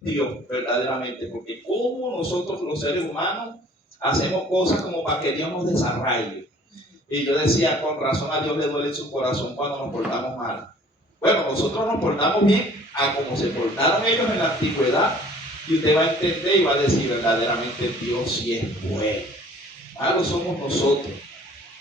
Dios verdaderamente, porque como nosotros los seres humanos hacemos cosas como para que Dios nos desarraigue. Y yo decía, con razón a Dios le duele su corazón cuando nos portamos mal. Bueno, nosotros nos portamos bien a como se portaron ellos en la antigüedad, y usted va a entender y va a decir verdaderamente Dios sí es bueno. Malos somos nosotros.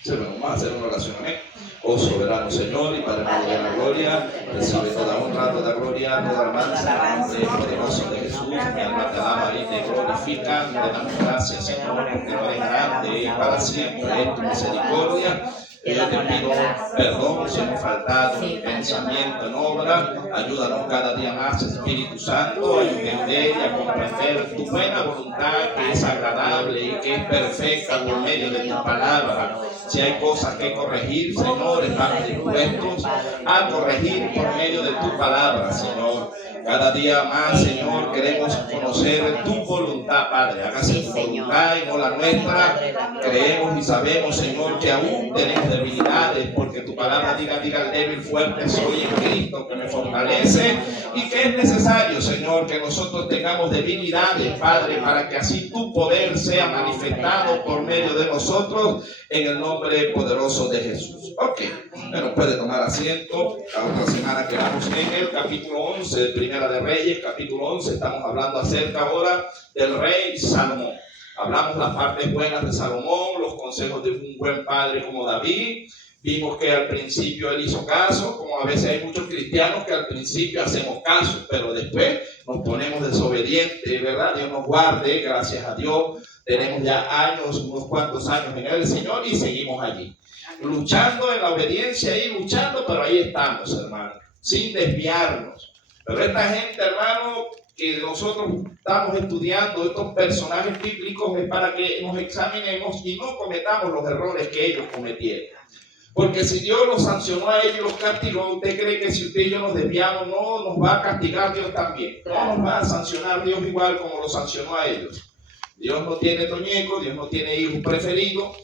Vamos a hacer una oración, amén. Oh soberano Señor y Padre de la gloria, recibe toda honra, toda gloria, toda alabanza, en nombre poderoso de Jesús. Mi alma te alaba y te glorifica. Te damos gracias, Señor, porque no eres grande y para siempre es tu misericordia. Yo te pido perdón si hemos faltado en pensamiento, en obra. Ayúdanos cada día más, Espíritu Santo, a entender y a comprender tu buena voluntad, que es agradable y que es perfecta por medio de tu palabra. Si hay cosas que corregir, Señor, estamos dispuestos a corregir por medio de tu palabra, Señor. Cada día más, Señor, queremos conocer tu voluntad, Padre. Hágase tu voluntad y no la nuestra. Creemos y sabemos, Señor, que aún tenemos debilidades, porque tu palabra diga el débil, fuerte soy en Cristo, que me fortalece, y que es necesario, Señor, que nosotros tengamos debilidades, Padre, para que así tu poder sea manifestado por medio de nosotros, en el nombre poderoso de Jesús. Ok, bueno, puede tomar asiento. La otra semana quedamos en el capítulo 11 de Primera de Reyes, capítulo 11, estamos hablando acerca ahora del rey Salomón. Hablamos las partes buenas de Salomón, los consejos de un buen padre como David. Vimos que al principio él hizo caso, como a veces hay muchos cristianos que al principio hacemos caso, pero después nos ponemos desobedientes, ¿verdad? Dios nos guarde, gracias a Dios. Tenemos ya años, unos cuantos años en el Señor y seguimos allí. Luchando en la obediencia y luchando, pero ahí estamos, hermano, sin desviarnos. Pero esta gente, hermano, que nosotros estamos estudiando, estos personajes bíblicos, es para que nos examinemos y no cometamos los errores que ellos cometieron. Porque si Dios los sancionó a ellos y los castigó, ¿usted cree que si usted y yo nos desviamos, no nos va a castigar Dios también? No nos va a sancionar Dios igual como los sancionó a ellos. Dios no tiene toñeco, Dios no tiene hijos preferidos.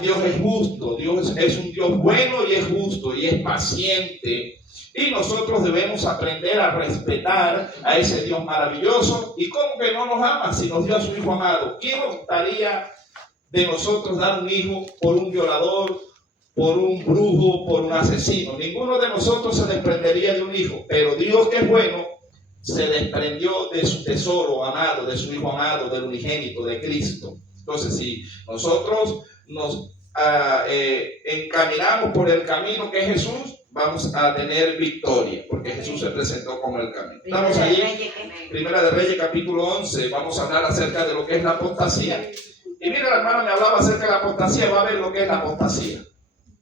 Dios es justo, Dios es un Dios bueno y es justo y es paciente. Y nosotros debemos aprender a respetar a ese Dios maravilloso. ¿Y cómo que no nos ama si nos dio a su Hijo amado? ¿Quién nos gustaría de nosotros dar un hijo por un violador, por un brujo, por un asesino? Ninguno de nosotros se desprendería de un hijo, pero Dios, que es bueno, se desprendió de su tesoro amado, de su Hijo amado, del unigénito, de Cristo. Entonces, si nosotros nos encaminamos por el camino que es Jesús, vamos a tener victoria, porque Jesús se presentó como el camino. Estamos ahí, Primera de Reyes, capítulo 11. Vamos a hablar acerca de lo que es la apostasía. Y mira, la hermana me hablaba acerca de la apostasía. Va a ver lo que es la apostasía,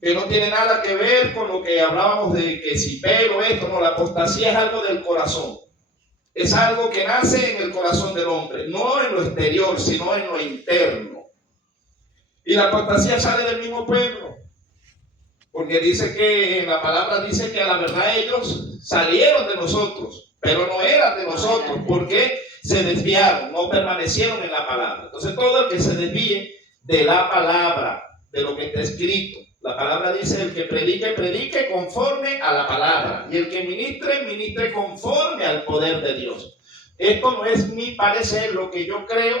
que no tiene nada que ver con lo que hablábamos de que si pelo, esto, no. La apostasía es algo del corazón. Es algo que nace en el corazón del hombre, no en lo exterior, sino en lo interno. Y la apostasía sale del mismo pueblo, porque dice que en la palabra dice que a la verdad ellos salieron de nosotros, pero no eran de nosotros, porque se desviaron, no permanecieron en la palabra. Entonces todo el que se desvíe de la palabra, de lo que está escrito, la palabra dice: el que predique, predique conforme a la palabra, y el que ministre, ministre conforme al poder de Dios. Esto no es mi parecer, lo que yo creo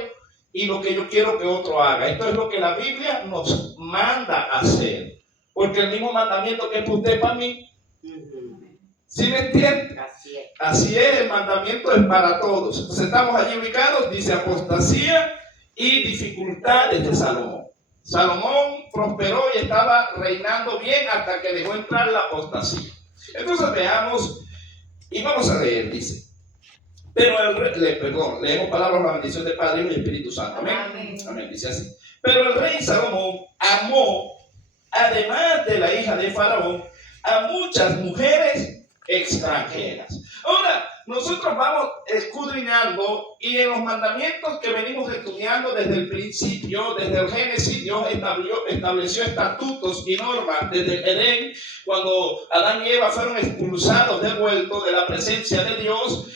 y lo que yo quiero que otro haga. Esto es lo que la Biblia nos manda a hacer, porque el mismo mandamiento que es para usted, para mí. ¿Sí me entiende? Así es, el mandamiento es para todos. Entonces estamos allí ubicados, dice apostasía y dificultades de Salomón. Salomón prosperó y estaba reinando bien hasta que dejó entrar la apostasía. Entonces veamos y vamos a leer, dice. Pero el rey, leemos palabras, la bendición del Padre y Espíritu Santo. Amén. Amén. Dice así. Pero el rey Salomón amó, además de la hija de Faraón, a muchas mujeres extranjeras. Ahora, nosotros vamos escudriñando, y en los mandamientos que venimos estudiando desde el principio, desde el Génesis, Dios estableció estatutos y normas desde el Edén, cuando Adán y Eva fueron expulsados, devueltos de la presencia de Dios.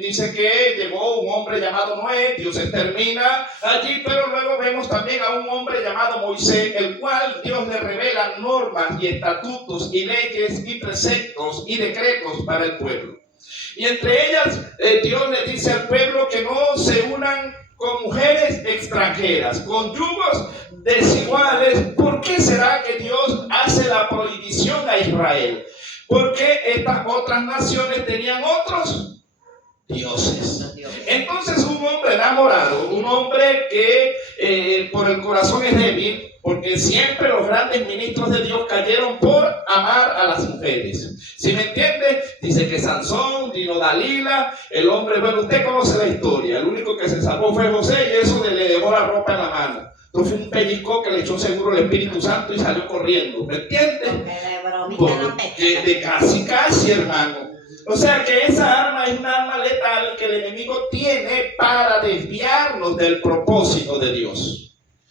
Dice que llegó un hombre llamado Noé, Dios extermina allí, pero luego vemos también a un hombre llamado Moisés, el cual Dios le revela normas y estatutos y leyes y preceptos y decretos para el pueblo. Y entre ellas, Dios le dice al pueblo extranjeras, con yugos desiguales. ¿Por qué será que Dios hace la prohibición a Israel? Porque estas otras naciones tenían otros dioses. Entonces un hombre enamorado, un hombre que por el corazón es débil, porque siempre los grandes ministros de Dios cayeron por amar a las mujeres. ¿Sí me entiende? Dice que Sansón, vino Dalila, el hombre, bueno, usted conoce la historia, el único que se salvó fue José y eso le dejó la ropa en la mano. Entonces fue un pellizco que le echó seguro el Espíritu Santo y salió corriendo. ¿Me entiende? De casi, hermano. O sea que esa arma es una arma letal que el enemigo tiene para desviarnos del propósito de Dios.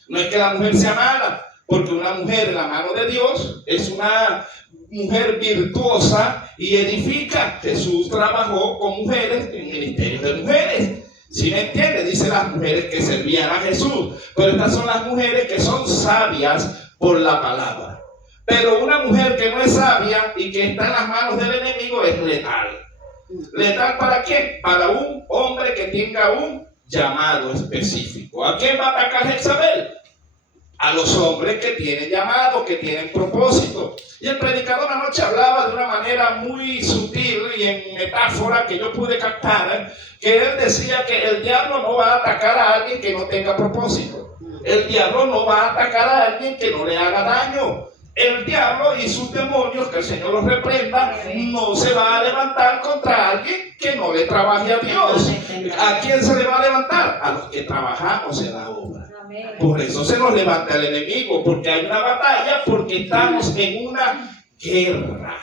No es que la mujer sea mala, porque una mujer en la mano de Dios es una mujer virtuosa y edifica. Jesús trabajó con mujeres en ministerios de mujeres. ¿Sí me entiende? Dice las mujeres que servían a Jesús. Pero estas son las mujeres que son sabias por la palabra. Pero una mujer que no es sabia y que está en las manos del enemigo es letal. ¿Letal para quién? Para un hombre que tenga un llamado específico. ¿A quién va a atacar Jezabel? A los hombres que tienen llamado, que tienen propósito. Y el predicador anoche hablaba de una manera muy sutil y en metáfora que yo pude captar, que él decía que el diablo no va a atacar a alguien que no tenga propósito. El diablo no va a atacar a alguien que no le haga daño. El diablo y sus demonios, que el Señor los reprenda, no se va a levantar contra alguien que no le trabaje a Dios. ¿A quién se le va a levantar? A los que trabajamos en la obra. Por eso se nos levanta el enemigo, porque hay una batalla, porque estamos en una guerra.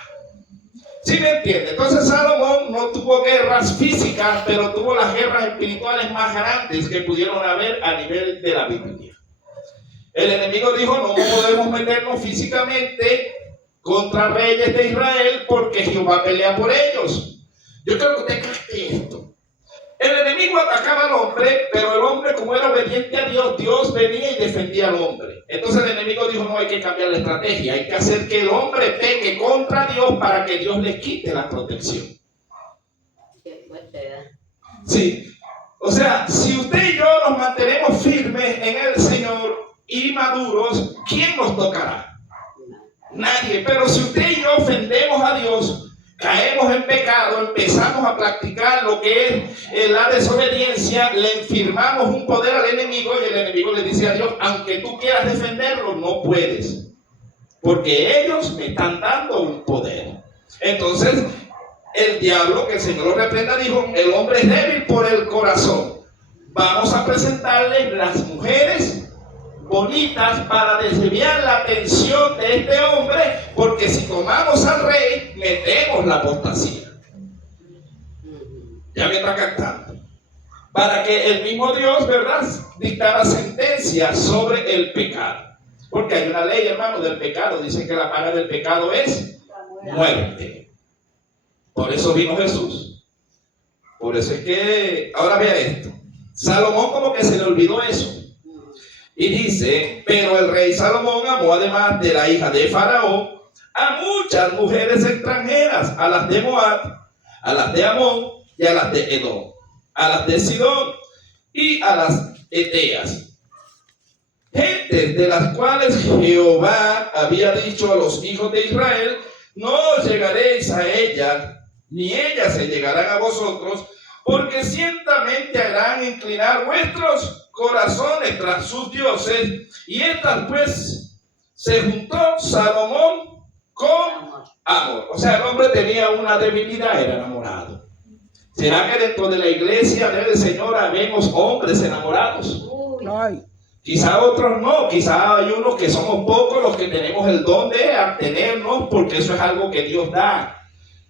¿Sí me entiende? Entonces Salomón no tuvo guerras físicas, pero tuvo las guerras espirituales más grandes que pudieron haber a nivel de la Biblia. El enemigo dijo, no podemos meternos físicamente contra reyes de Israel porque Jehová pelea por ellos. Yo creo que usted capte esto. El enemigo atacaba al hombre, pero el hombre, como era obediente a Dios, Dios venía y defendía al hombre. Entonces el enemigo dijo, no, hay que cambiar la estrategia, hay que hacer que el hombre peque contra Dios para que Dios le quite la protección. Sí, o sea, si usted y yo nos mantenemos firmes en el Señor y maduros, ¿quién nos tocará? Nadie. Pero si usted y yo ofendemos a Dios, caemos en pecado, empezamos a practicar lo que es la desobediencia, le firmamos un poder al enemigo y el enemigo le dice a Dios, aunque tú quieras defenderlo, no puedes, porque ellos me están dando un poder. Entonces el diablo, que el Señor lo reprenda, dijo, el hombre es débil por el corazón, vamos a presentarle las mujeres bonitas para desviar la atención de este hombre, porque si tomamos al rey, metemos la apostasía. Ya me está captando. Para que el mismo Dios, ¿verdad?, dictara sentencia sobre el pecado. Porque hay una ley, hermano, del pecado. Dicen que la paga del pecado es muerte. Por eso vino Jesús. Por eso es que, ahora vea esto. Salomón como que se le olvidó eso. Y dice, pero el rey Salomón amó además de la hija de Faraón a muchas mujeres extranjeras, a las de Moab, a las de Amón y a las de Edom, a las de Sidón y a las Eteas, gentes de las cuales Jehová había dicho a los hijos de Israel, no llegaréis a ellas, ni ellas se llegarán a vosotros, porque ciertamente harán inclinar vuestros corazones tras sus dioses. Y estas pues se juntó Salomón con amor. O sea, el hombre tenía una debilidad, era enamorado. ¿Será que dentro de la iglesia del Señor habemos hombres enamorados? No. Quizá otros no, quizá hay unos que somos pocos los que tenemos el don de abstenernos, porque eso es algo que Dios da.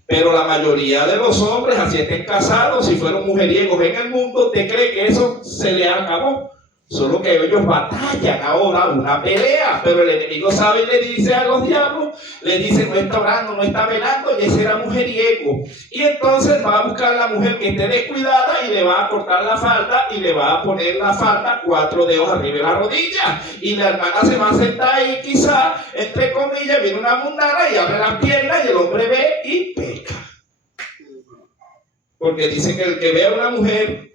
Pero la mayoría de los hombres, así estén casados, si fueron mujeriegos en el mundo, ¿te cree que eso se le acabó? Solo que ellos batallan ahora una pelea, pero el enemigo sabe y le dice a los diablos, le dice, no está orando, no está velando, y ese era mujeriego. Y entonces va a buscar a la mujer que esté descuidada y le va a cortar la falda y le va a poner la falda 4 dedos arriba de la rodilla. Y la hermana se va a sentar ahí, quizá, entre comillas, viene una mundana y abre las piernas y el hombre ve y peca. Porque dice que el que ve a una mujer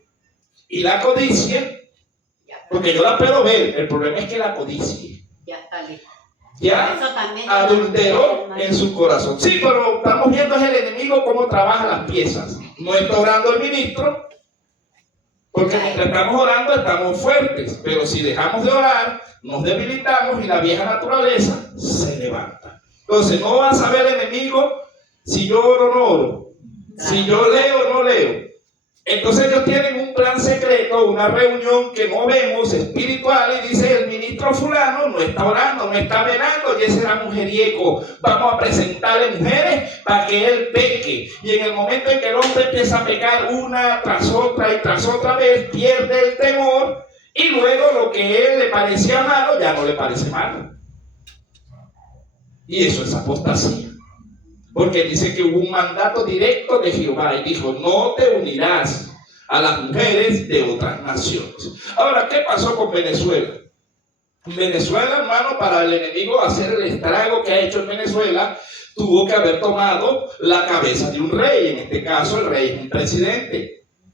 y la codicia, Porque yo la puedo ver, el problema es que la codicie. Ya está listo. Ya adulteró en su corazón. Sí, pero estamos viendo es el enemigo cómo trabaja las piezas. No está orando el ministro, porque mientras estamos orando estamos fuertes, pero si dejamos de orar, nos debilitamos y la vieja naturaleza se levanta. Entonces no va a saber el enemigo si yo oro o no oro, si yo leo o no leo. Entonces ellos tienen un plan secreto, una reunión que no vemos, espiritual, y dice el ministro fulano no está orando, no está velando, y ese era mujeriego. Vamos a presentarle mujeres para que él peque. Y en el momento en que el hombre empieza a pecar una tras otra y tras otra vez, pierde el temor, y luego lo que a él le parecía malo, ya no le parece malo. Y eso es apostasía. Porque dice que hubo un mandato directo de Jehová y dijo, no te unirás a las mujeres de otras naciones. Ahora, ¿qué pasó con Venezuela? Venezuela, hermano, para el enemigo hacer el estrago que ha hecho en Venezuela, tuvo que haber tomado la cabeza de un rey. En este caso, el rey es un presidente.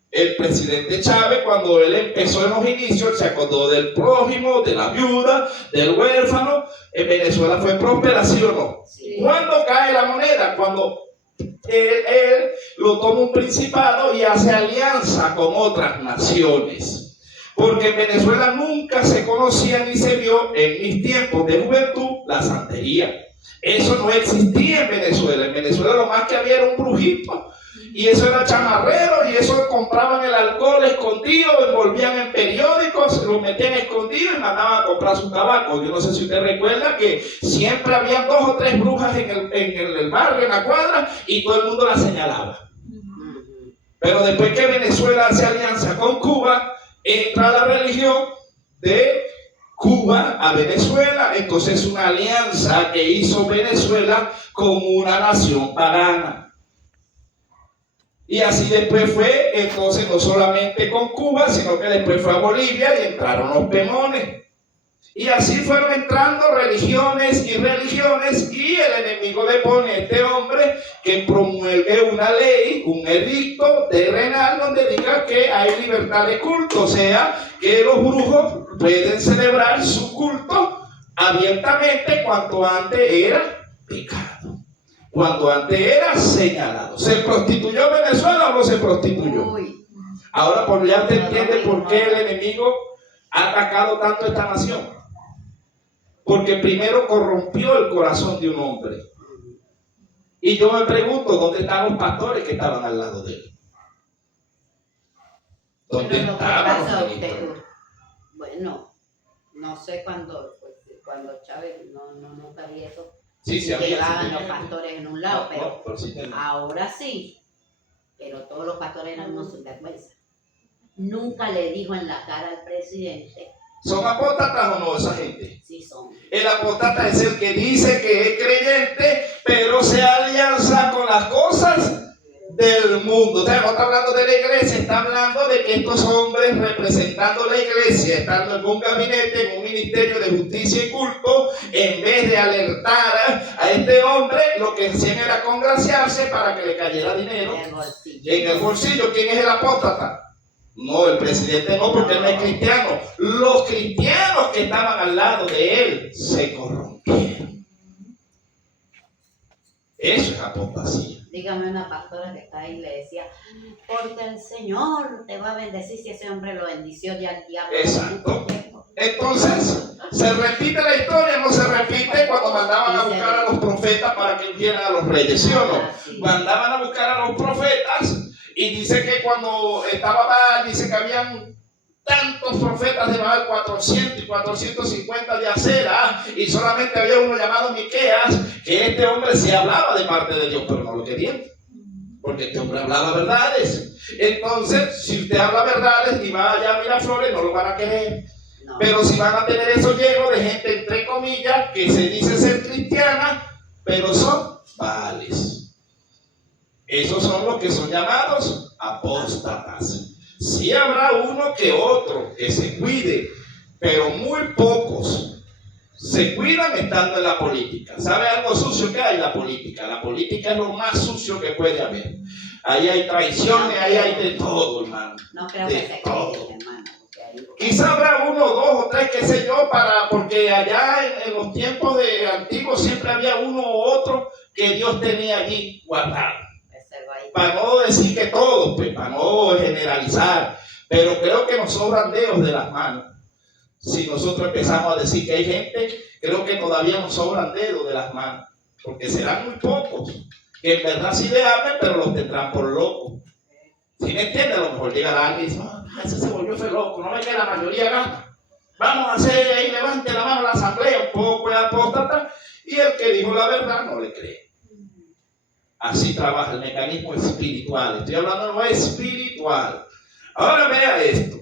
El presidente Chávez, cuando él empezó en los inicios, se acordó del prójimo, de la viuda, del huérfano. En Venezuela fue próspera, ¿sí o no? Sí. ¿Cuándo cae la moneda? Cuando él lo toma un principado y hace alianza con otras naciones. Porque en Venezuela nunca se conocía ni se vio en mis tiempos de juventud la santería. Eso no existía en Venezuela. En Venezuela lo más que había era un brujito. Y eso era chamarrero, y eso compraban el alcohol escondido, envolvían en periódicos, lo metían escondido y mandaban a comprar su tabaco. Yo no sé si usted recuerda que siempre había 2 o 3 brujas en el barrio, en la cuadra, y todo el mundo las señalaba. Pero después que Venezuela hace alianza con Cuba, entra la religión de Cuba a Venezuela. Entonces es una alianza que hizo Venezuela con una nación pagana. Y así después fue, entonces no solamente con Cuba, sino que después fue a Bolivia y entraron los pemones. Y así fueron entrando religiones, y el enemigo le pone a este hombre que promueve una ley, un edicto terrenal donde diga que hay libertad de culto, o sea, que los brujos pueden celebrar su culto abiertamente cuanto antes era pecado. Cuando antes era señalado. ¿Se prostituyó Venezuela o no se prostituyó? Ahora por ya te entiende por qué el enemigo ha atacado tanto a esta nación. Porque primero corrompió el corazón de un hombre. Y yo me pregunto, ¿dónde están los pastores que estaban al lado de él? ¿Dónde estaban los ministros? Bueno, no sé cuando Chávez no sabía eso. Sí, llegaban los pastores en un lado, pero sí ahora sí. Pero todos los pastores eran unos sinvergüenza. Nunca le dijo en la cara al presidente. ¿Son apóstatas o no esa gente? Sí son. El apóstata es el que dice que es creyente, pero se alianza con las cosas del mundo. O sea, no está hablando de la iglesia, está hablando de que estos hombres representando la iglesia, estando en un gabinete, en un ministerio de justicia y culto, en vez de alertar a este hombre, lo que hacían era congraciarse para que le cayera dinero en el bolsillo. ¿Quién es el apóstata? No, el presidente no, porque él no es cristiano. Los cristianos que estaban al lado de él se corrompieron. Eso es apostasía. Dígame una pastora que está ahí y le decía, porque el Señor te va a bendecir. Si ese hombre lo bendició, ya el diablo. Exacto. Entonces, ¿se repite la historia? No se repite cuando mandaban a buscar a los profetas para que ungieran a los reyes, ¿sí o no? Mandaban a buscar a los profetas y dice que cuando estaba Baal, dice que habían tantos profetas de Baal, 400 y 450 de Acera, y solamente había uno llamado Miqueas, que este hombre sí hablaba de parte de Dios, pero no lo querían, porque este hombre hablaba verdades. Entonces, si usted habla verdades y va allá a Miraflores, no lo van a querer. No. Pero si van a tener eso lleno de gente, entre comillas, que se dice ser cristiana, pero son Baales. Esos son los que son llamados apóstatas. Sí habrá uno que otro que se cuide, pero muy pocos se cuidan estando en la política. ¿Sabe algo sucio que hay? La política. La política es lo más sucio que puede haber. Ahí hay traiciones, ahí hay de todo, hermano. No creo que se cuiden, hermano. Quizá habrá uno o 2 o 3, qué sé yo, porque allá en los tiempos antiguos siempre había uno u otro que Dios tenía allí guardado. Para no decir que todos, pues, para no generalizar, pero creo que nos sobran dedos de las manos. Si nosotros empezamos a decir que hay gente, creo que todavía nos sobran dedos de las manos, porque serán muy pocos que en verdad sí le hablen, pero los tendrán por locos. ¿Sí me entiende? A lo mejor llega alguien y dice, ese se volvió fue loco, no ve que la mayoría gana. Vamos a hacer ahí, levante la mano a la asamblea, un poco de apóstata, y el que dijo la verdad no le cree. Así trabaja el mecanismo espiritual. Estoy hablando de lo espiritual. Ahora vea esto.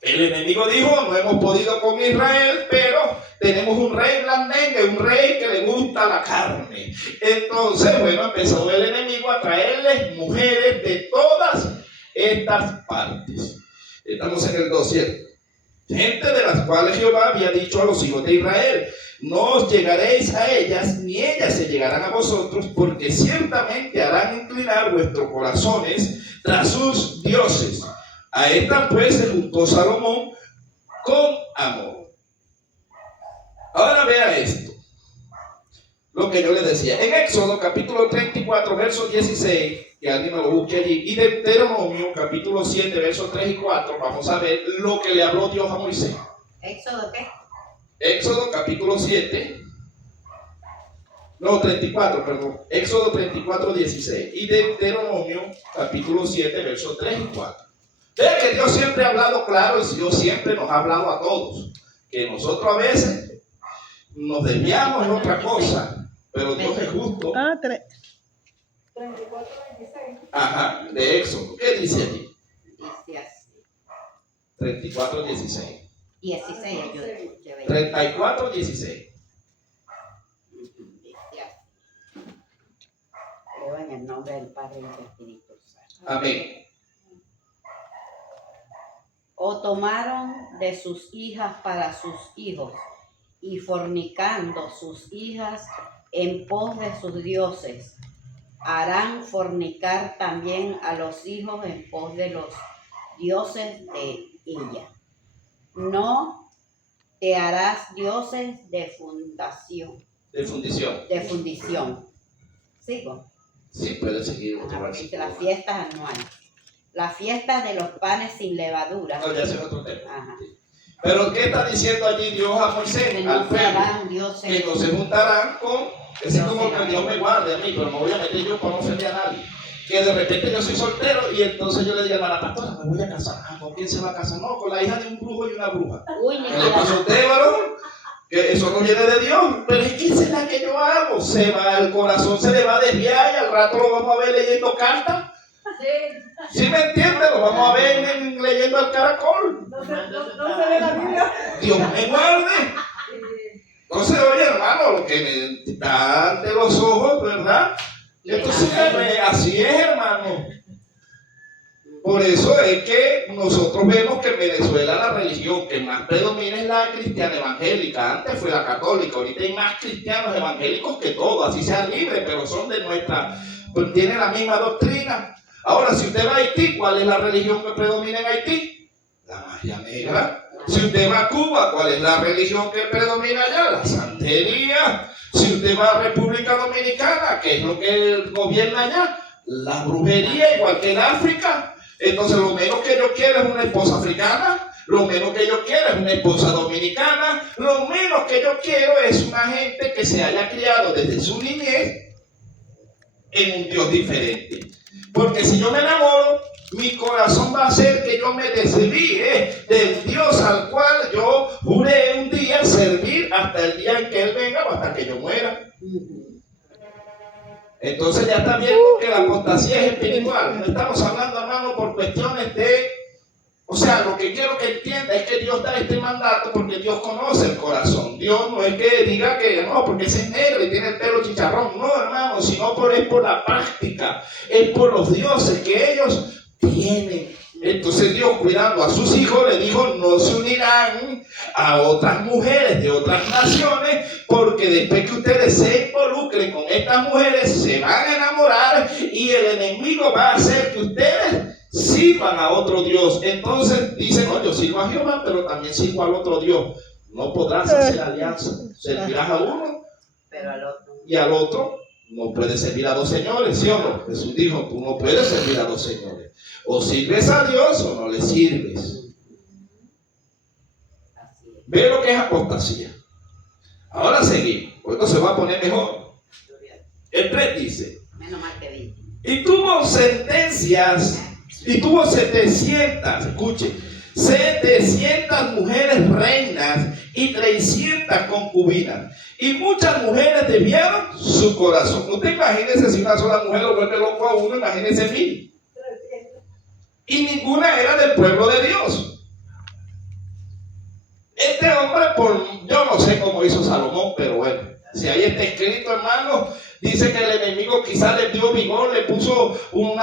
El enemigo dijo, no hemos podido con Israel, pero tenemos un rey blandengue, un rey que le gusta la carne. Entonces, bueno, empezó el enemigo a traerles mujeres de todas estas partes. Estamos en el 2, ¿cierto? Gente de las cuales Jehová había dicho a los hijos de Israel, no os llegaréis a ellas, ni ellas se llegarán a vosotros, porque ciertamente harán inclinar vuestros corazones tras sus dioses. A esta pues se juntó Salomón con amor. Ahora vea esto, lo que yo le decía. En Éxodo capítulo 34, verso 16, que alguien me lo busque allí, y Deuteronomio capítulo 7, versos 3 y 4, vamos a ver lo que le habló Dios a Moisés. ¿Éxodo qué? Éxodo capítulo 7, no, 34, perdón. Éxodo 34, 16, y Deuteronomio capítulo 7, versos 3 y 4. Vea que Dios siempre ha hablado claro y Dios siempre nos ha hablado a todos. Que nosotros a veces nos desviamos en otra cosa, pero Dios es justo. 34, 26. Ajá, de Éxodo. ¿Qué dice allí? Dice así. 34, 16. 16, yo escuché. 34, 16. Dice así. Creo en el nombre del Padre y del Espíritu Santo. Amén. O tomaron de sus hijas para sus hijos, y fornicando sus hijas en pos de sus dioses, harán fornicar también a los hijos en pos de los dioses de ella. No te harás dioses de fundación. De fundición. De fundición. ¿Sigo? Sí, puede seguir otro Dice versículo. las fiestas anuales. Las fiestas de los panes sin levadura. No, ya ese es otro tema. Ajá. Pero ¿qué está diciendo allí Dios a Moisés? Que Al no se pueblo. harán dioses. Que no se juntarán con, ese es como que Dios me guarde a mí, pero me voy a meter yo para no ofender a nadie. Que de repente yo soy soltero y entonces yo le digo a la pastora, me voy a casar. ¿Con quién se va a casar? No, con la hija de un brujo y una bruja. Uy, ¿Qué le pasó a usted, varón? Que eso no viene de Dios, pero es que esa es la que yo hago. Se va, el corazón se le va a desviar y al rato lo vamos a ver leyendo cartas. ¿Sí me entiende? Lo vamos a ver leyendo el caracol. No se ve la Biblia. Dios me guarde. Entonces, oye, hermano, lo que me da ante los ojos, ¿verdad? Entonces, así es, hermano. Por eso es que nosotros vemos que en Venezuela la religión que más predomina es la cristiana evangélica. Antes fue la católica, ahorita hay más cristianos evangélicos que todos, así sean libres, pero son de nuestra, pues tienen la misma doctrina. Ahora, si usted va a Haití, ¿cuál es la religión que predomina en Haití? La magia negra. Si usted va a Cuba, ¿cuál es la religión que predomina allá? La santería. Si usted va a República Dominicana, ¿qué es lo que gobierna allá? La brujería, igual que en África. Entonces, lo menos que yo quiero es una esposa africana, lo menos que yo quiero es una esposa dominicana, lo menos que yo quiero es una gente que se haya criado desde su niñez en un Dios diferente. Porque si yo me enamoro, mi corazón va a hacer que yo me desvíe del Dios al cual yo juré un día servir hasta el día en que Él venga o hasta que yo muera. Entonces ya está viendo que la apostasía es espiritual. No estamos hablando, hermano, por cuestiones de... O sea, lo que quiero que entienda es que Dios da este mandato porque Dios conoce el corazón. Dios no es que diga que no, porque ese es negro y tiene el pelo chicharrón. No, hermano, sino es por la práctica. Es por los dioses que ellos tienen. Entonces Dios, cuidando a sus hijos, le dijo, no se unirán a otras mujeres de otras naciones, porque después que ustedes se involucren con estas mujeres, se van a enamorar y el enemigo va a hacer que ustedes sirvan a otro Dios. Entonces dicen, no, yo sirvo a Jehová, pero también sirvo al otro Dios. No podrás hacer alianza. Servirás a uno Pero al otro. y al otro. No puedes servir a dos señores, ¿sí o no? Jesús dijo, tú no puedes servir a dos señores. O sirves a Dios o no le sirves. Ve lo que es apostasía. Ahora seguimos, porque esto se va a poner mejor. El 3 dice, Menos mal que vi. y tuvo 700, escuche, 700 mujeres reinas y 300 concubinas. Y muchas mujeres desviaron su corazón. Usted imagínese si una sola mujer lo vuelve loco a uno, imagínese 1000. Y ninguna era del pueblo de Dios. Este hombre, yo no sé cómo hizo Salomón, pero bueno, si ahí está escrito, hermano, dice que el enemigo quizás le dio vigor, le puso un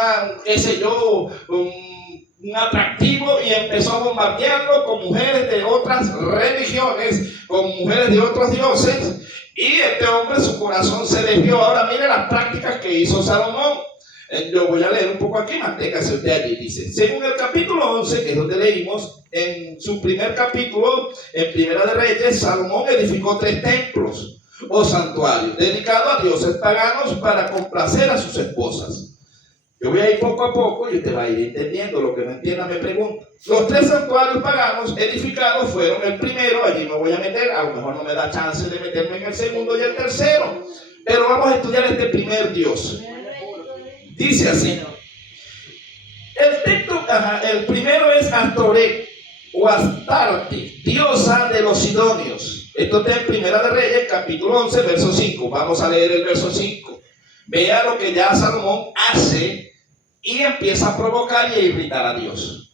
atractivo y empezó a bombardearlo con mujeres de otras religiones, con mujeres de otros dioses, y este hombre, su corazón se desvió. Ahora mire las prácticas que hizo Salomón. Yo voy a leer un poco aquí, manténgase usted allí. Dice, según el capítulo 11, que es donde leímos, en su primer capítulo, en Primera de Reyes, Salomón edificó 3 templos o santuarios dedicados a dioses paganos para complacer a sus esposas. Yo voy a ir poco a poco y usted va a ir entendiendo. Lo que no entienda me pregunta. Los 3 santuarios paganos edificados fueron el primero, allí me voy a meter, a lo mejor no me da chance de meterme en el segundo y el tercero, pero vamos a estudiar este primer dios. Dice así, el primero es Astoret o Astarte, diosa de los sidonios. Esto está en Primera de Reyes, capítulo 11, verso 5. Vamos a leer el verso 5. Vea lo que ya Salomón hace y empieza a provocar y a irritar a Dios.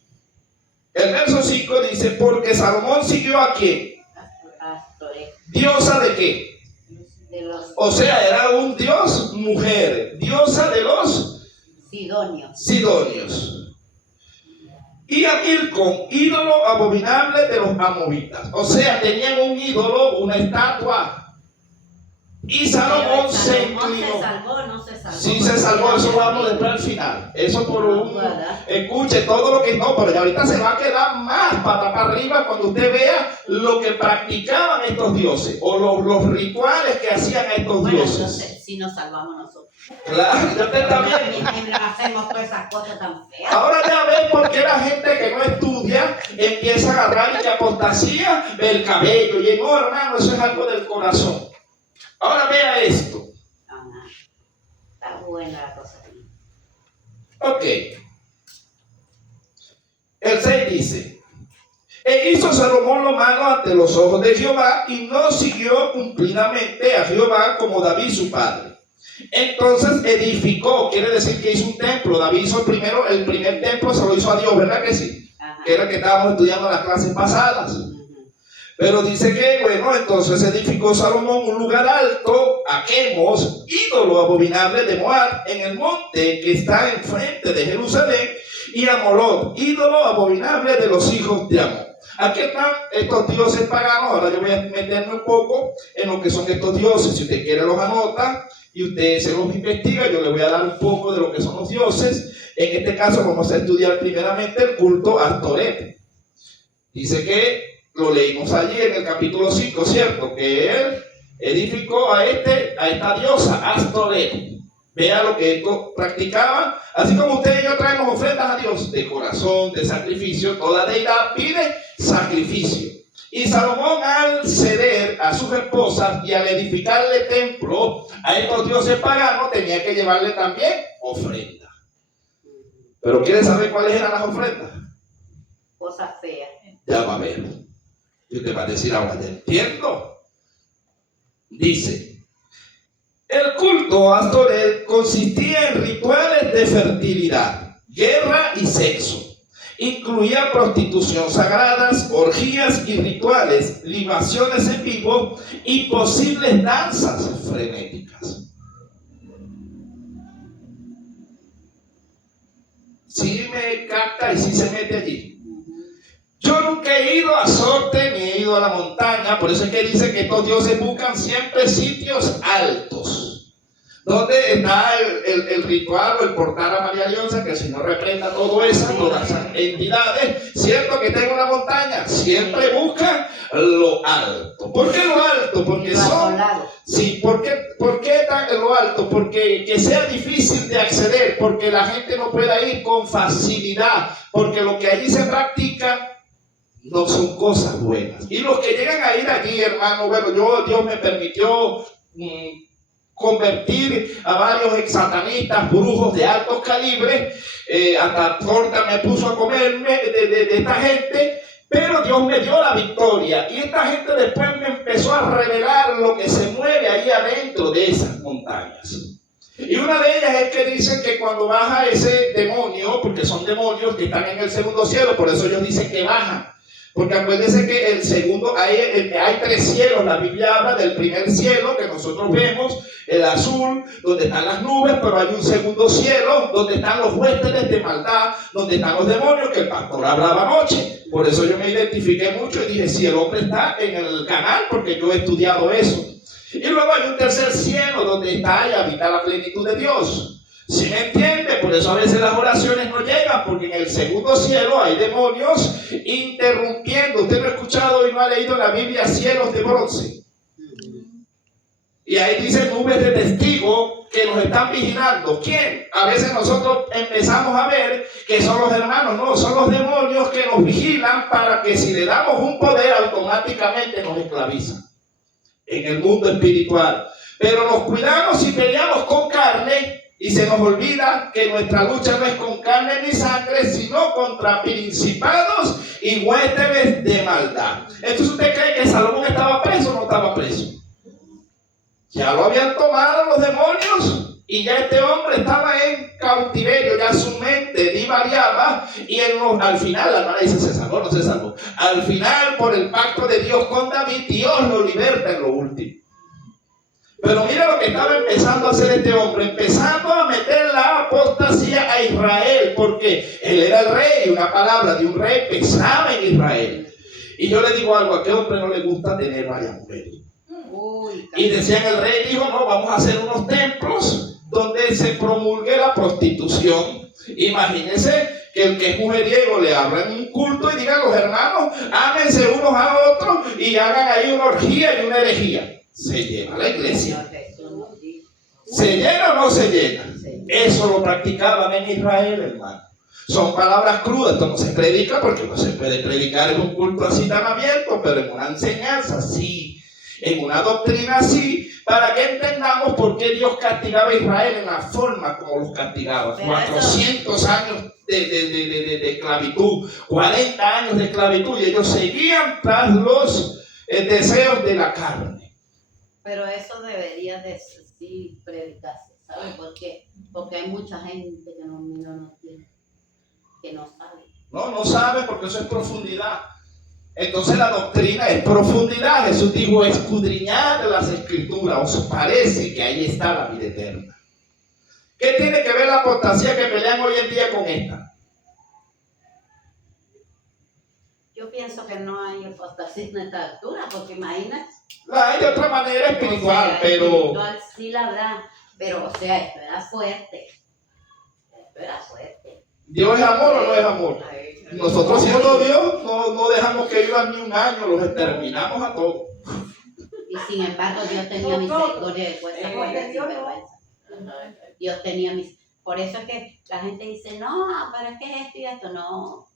El verso 5 dice, porque Salomón siguió ¿a quién? Astoret. ¿Diosa de qué? De los O sea, era un dios mujer, diosa de los sidonios. Y a Milcom, ídolo abominable de los amovitas. O sea, tenían un ídolo, una estatua. Y Salomón se inclinó. ¿Se salvó o no se salvó? Sí se salvó, eso vamos después al final. Eso por un... Escuche todo lo que... No, pero ya ahorita se va a quedar más pata para arriba cuando usted vea lo que practicaban estos dioses. O los rituales que hacían a estos dioses. Entonces, si nos salvamos nosotros. Claro, ya usted está viendo. Hacemos todas esas cosas tan feas. Ahora ya ven por qué la gente que no estudia empieza a agarrar y que apostasía el cabello. Y no, hermano, eso es algo del corazón. Ahora vea esto. Ajá. Está buena la cosa. Ok. El 6 dice, e hizo Salomón lo malo ante los ojos de Jehová y no siguió cumplidamente a Jehová como David su padre. Entonces edificó, quiere decir que hizo un templo. David hizo el primer templo, se lo hizo a Dios, ¿verdad que sí? Ajá. Que era el que estábamos estudiando en las clases pasadas. Pero dice que, bueno, entonces edificó Salomón un lugar alto a Quemos, ídolo abominable de Moab, en el monte que está enfrente de Jerusalén, y a Molot, ídolo abominable de los hijos de Amón. Aquí están estos dioses paganos. Ahora yo voy a meterme un poco en lo que son estos dioses. Si usted quiere los anota y usted se los investiga, yo le voy a dar un poco de lo que son los dioses. En este caso vamos a estudiar primeramente el culto a Astoret. Dice que lo leímos allí en el capítulo 5, ¿cierto? Que él edificó a esta diosa, Astoret. Vea lo que estos practicaban. Así como usted y yo traemos ofrendas a Dios de corazón, de sacrificio, toda deidad pide sacrificio. Y Salomón, al ceder a sus esposas y al edificarle templo a estos dioses paganos, tenía que llevarle también ofrenda. Pero ¿quiere saber cuáles eran las ofrendas? Cosas feas. Ya va a ver. Y usted va a decir ahora, ¿ya entiendo? Dice, el culto a Astoret consistía en rituales de fertilidad, guerra y sexo. Incluía prostitución sagradas, orgías y rituales, libaciones en vivo y posibles danzas frenéticas. Sí me capta y sí se mete allí. Yo nunca he ido a Sorte ni he ido a la montaña, por eso es que dice que estos dioses buscan siempre sitios altos. donde está el ritual o el portar a María Diosa, que el Señor reprenda todo eso, todas esas entidades. Cierto que está en una montaña, siempre buscan lo alto. ¿Por qué lo alto? Porque son... Sí, ¿por qué lo alto? Porque que sea difícil de acceder, porque la gente no pueda ir con facilidad, porque lo que allí se practica no son cosas buenas. Y los que llegan a ir allí, hermano, bueno, Dios me permitió convertir a varios exsatanistas, brujos de altos calibres, hasta torta me puso a comerme de esta gente, pero Dios me dio la victoria. Y esta gente después me empezó a revelar lo que se mueve ahí adentro de esas montañas. Y una de ellas es que dicen que cuando baja ese demonio, porque son demonios que están en el segundo cielo, por eso ellos dicen que bajan. Porque acuérdense que el segundo, hay 3 cielos. La Biblia habla del primer cielo que nosotros vemos, el azul, donde están las nubes, pero hay un segundo cielo donde están los huéspedes de maldad, donde están los demonios que el pastor hablaba anoche. Por eso yo me identifiqué mucho y dije, si el hombre está en el canal, porque yo he estudiado eso. Y luego hay un tercer cielo donde está y habita la plenitud de Dios. ¿Sí me entiende? Por eso a veces las oraciones no llegan, porque en el segundo cielo hay demonios interrumpiendo. Usted no ha escuchado y no ha leído en la Biblia cielos de bronce. Y ahí dice nubes de testigos que nos están vigilando. ¿Quién? A veces nosotros empezamos a ver que son los hermanos. No, son los demonios que nos vigilan para que si le damos un poder automáticamente nos esclavizan en el mundo espiritual. Pero nos cuidamos y peleamos con carne. Y se nos olvida que nuestra lucha no es con carne ni sangre, sino contra principados y huestes de maldad. Entonces, ¿usted cree que Salomón estaba preso o no estaba preso? Ya lo habían tomado los demonios y ya este hombre estaba en cautiverio, ya su mente divariaba y al final, la hermana dice, ¿se salvó o no se salvó? Al final, por el pacto de Dios con David, Dios lo liberta en lo último. Pero mira lo que estaba empezando a hacer este hombre, empezando a meter la apostasía a Israel, porque él era el rey, y una palabra de un rey pesaba en Israel. Y yo le digo algo, ¿a qué hombre no le gusta tener varias mujeres? Y decían, el rey dijo, no, vamos a hacer unos templos donde se promulgue la prostitución. Imagínense que el que es mujeriego le abran un culto y digan, los hermanos, ámense unos a otros y hagan ahí una orgía y una herejía. ¿Se llena la iglesia? ¿Se llena o no se llena? Eso lo practicaban en Israel, hermano. Son palabras crudas, esto no se predica porque no se puede predicar en un culto así tan abierto, pero en una enseñanza sí, en una doctrina sí, para que entendamos por qué Dios castigaba a Israel en la forma como los castigaba. 400 años de esclavitud, 40 años de esclavitud, y ellos seguían tras los deseos de la carne. Pero eso debería de sí predicarse, ¿sabes por qué? Porque hay mucha gente que no tiene, que no sabe. No sabe porque eso es profundidad. Entonces la doctrina es profundidad. Jesús dijo, escudriñad las escrituras, os parece que ahí está la vida eterna. ¿Qué tiene que ver la apostasía que pelean hoy en día con esta? Yo pienso que no hay apostasía en esta altura, porque imagínate. La hay de otra manera espiritual, o sea, pero... Espiritual sí la habrá, pero o sea, esto era fuerte. ¿Dios es amor o no es amor? Nosotros siendo Dios no dejamos que vivan ni un año, los exterminamos a todos. Y sin embargo Dios tenía misericordia de fuerza sin vergüenza. Dios tenía misericordia. Por eso es que la gente dice, no, pero es que esto y esto. No,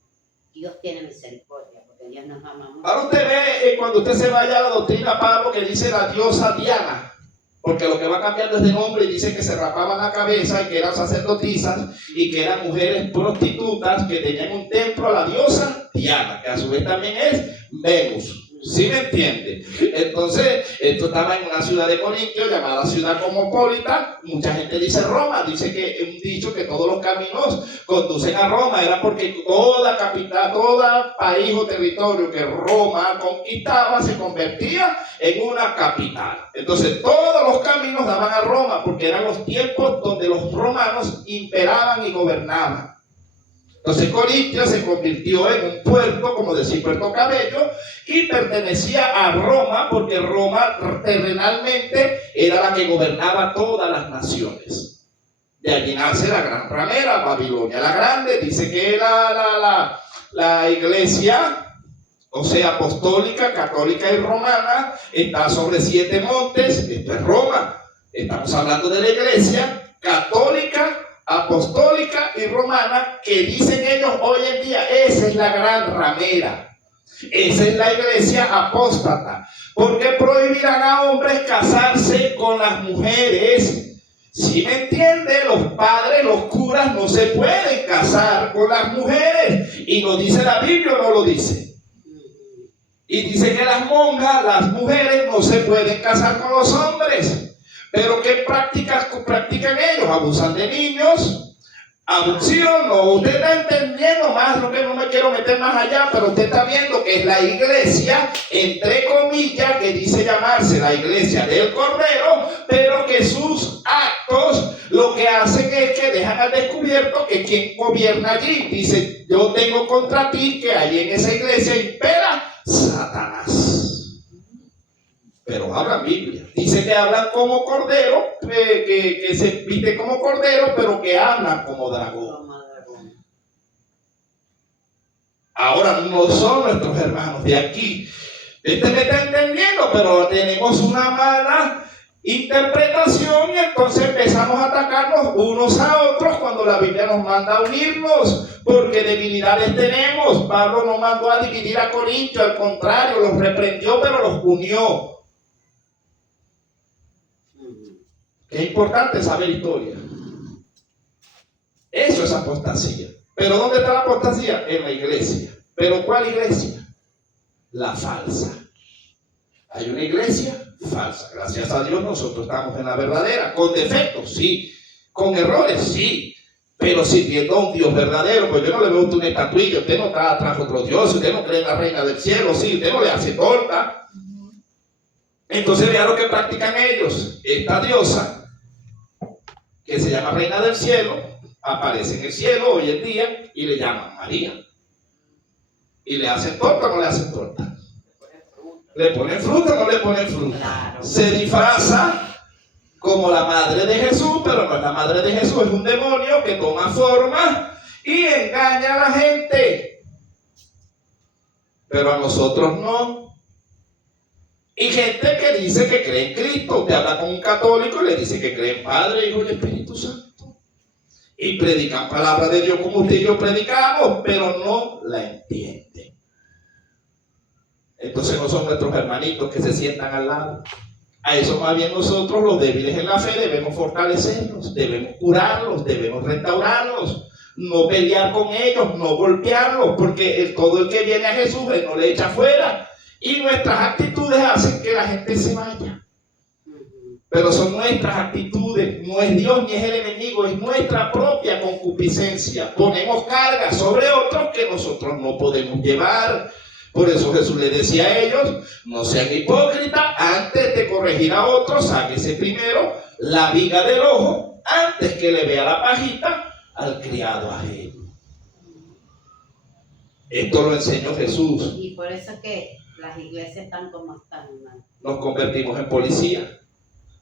Dios tiene misericordia, porque Dios nos ama mucho. Ahora usted ve cuando usted se vaya a la doctrina Pablo que dice la diosa Diana, porque lo que va cambiando es de nombre y dice que se rapaban la cabeza y que eran sacerdotisas y que eran mujeres prostitutas que tenían un templo a la diosa Diana, que a su vez también es Venus. ¿Sí me entiende? Entonces, esto estaba en una ciudad de Corintio llamada ciudad cosmopolita. Mucha gente dice Roma, dice que es un dicho que todos los caminos conducen a Roma. Era porque toda capital, todo país o territorio que Roma conquistaba se convertía en una capital. Entonces, todos los caminos daban a Roma porque eran los tiempos donde los romanos imperaban y gobernaban. Entonces Corintia se convirtió en un puerto, como decir Puerto Cabello, y pertenecía a Roma, porque Roma terrenalmente era la que gobernaba todas las naciones. De allí nace la gran ramera, Babilonia la Grande. Dice que la iglesia, o sea, apostólica, católica y romana, está sobre 7 montes. Esto es Roma. Estamos hablando de la iglesia católica, apostólica y romana, que dicen ellos hoy en día, esa es la gran ramera, esa es la iglesia apóstata, porque prohibirán a hombres casarse con las mujeres. Si me entiende, los padres, los curas no se pueden casar con las mujeres, y lo dice la Biblia o no lo dice. Y dice que las monjas, las mujeres, no se pueden casar con los hombres. Pero ¿qué prácticas practican ellos? Abusan de niños, adopción. No, usted está entendiendo más, lo que no me quiero meter más allá, pero usted está viendo que es la iglesia, entre comillas, que dice llamarse la iglesia del Cordero, pero que sus actos lo que hacen es que dejan al descubierto que quien gobierna allí. Dice, yo tengo contra ti que allí en esa iglesia impera Satanás. Pero hablan Biblia. Dice que hablan como cordero, que se visten como cordero, pero que hablan como dragón. Ahora no son nuestros hermanos de aquí. Este me está entendiendo, pero tenemos una mala interpretación y entonces empezamos a atacarnos unos a otros cuando la Biblia nos manda a unirnos, porque debilidades tenemos. Pablo no mandó a dividir a Corintios, al contrario, los reprendió, pero los unió. Es importante saber historia. Eso es apostasía. ¿Pero dónde está la apostasía? En la iglesia. ¿Pero cuál iglesia? La falsa. Hay una iglesia falsa. Gracias a Dios nosotros estamos en la verdadera. Con defectos, sí. Con errores, sí. Pero sirviendo a un Dios verdadero. Pues yo no le veo a usted una estatuilla. Usted no está atrás de otro Dios. Usted no cree en la reina del cielo. Sí, usted no le hace torta. Entonces vea lo que practican ellos. Esta diosa, que se llama reina del cielo, aparece en el cielo hoy en día y le llaman María. Y le hacen torta o no le hacen torta. Le ponen fruta o no le ponen fruta. Claro. Se disfraza como la madre de Jesús, pero no es la madre de Jesús, es un demonio que toma forma y engaña a la gente. Pero a nosotros no. Y gente que dice que cree en Cristo. Te habla con un católico y le dice que cree en Padre, Hijo y Espíritu Santo. Y predican palabra de Dios como usted y yo predicamos, pero no la entienden. Entonces no son nuestros hermanitos que se sientan al lado. A eso más bien nosotros, los débiles en la fe, debemos fortalecerlos, debemos curarlos, debemos restaurarlos. No pelear con ellos, no golpearlos, porque todo el que viene a Jesús, Él no le echa fuera. Y nuestras actitudes hacen que la gente se vaya. Pero son nuestras actitudes, no es Dios ni es el enemigo, es nuestra propia concupiscencia. Ponemos cargas sobre otros que nosotros no podemos llevar. Por eso Jesús le decía a ellos, no sean hipócritas, antes de corregir a otros, sáquese primero la viga del ojo, antes que le vea la pajita al criado ajeno. Esto lo enseñó Jesús. Y por eso es que las iglesias están como están, hermano. Nos convertimos en policía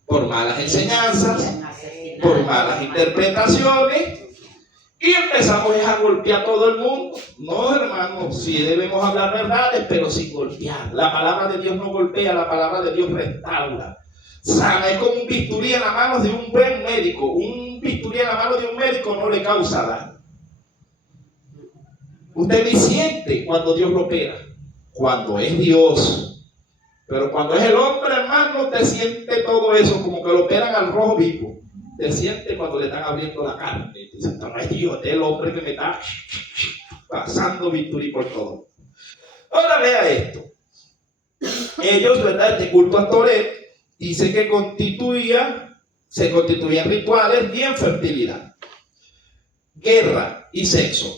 por malas enseñanzas, Asesinatos, por malas interpretaciones, y empezamos a golpear a todo el mundo. No, hermanos, sí debemos hablar verdades, pero sin golpear. La palabra de Dios no golpea, la palabra de Dios restaura. Sana, es como un bisturí en la mano de un buen médico. Un bisturí en la mano de un médico no le causa daño. Usted ni siente cuando Dios lo opera, cuando es Dios. Pero cuando es el hombre, hermano, te siente todo eso, como que lo operan al rojo vivo. Te siente cuando le están abriendo la carne. Te dicen, no es Dios, es el hombre que me está pasando bisturí por todo. Ahora vea esto. Ellos, ¿verdad? Este culto a Toret dice que se constituían rituales y en fertilidad, guerra y sexo.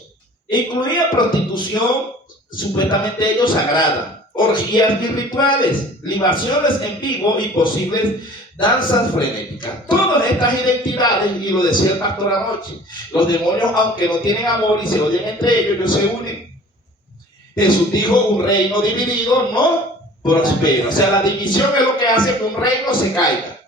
Incluía prostitución, supuestamente ellos sagrada. orgías y rituales, libaciones en vivo y posibles danzas frenéticas. Todas estas identidades, y lo decía el pastor anoche, los demonios, aunque no tienen amor y se odian entre ellos, ellos se unen. Jesús dijo, un reino dividido no prospera. O sea, la división es lo que hace que un reino se caiga.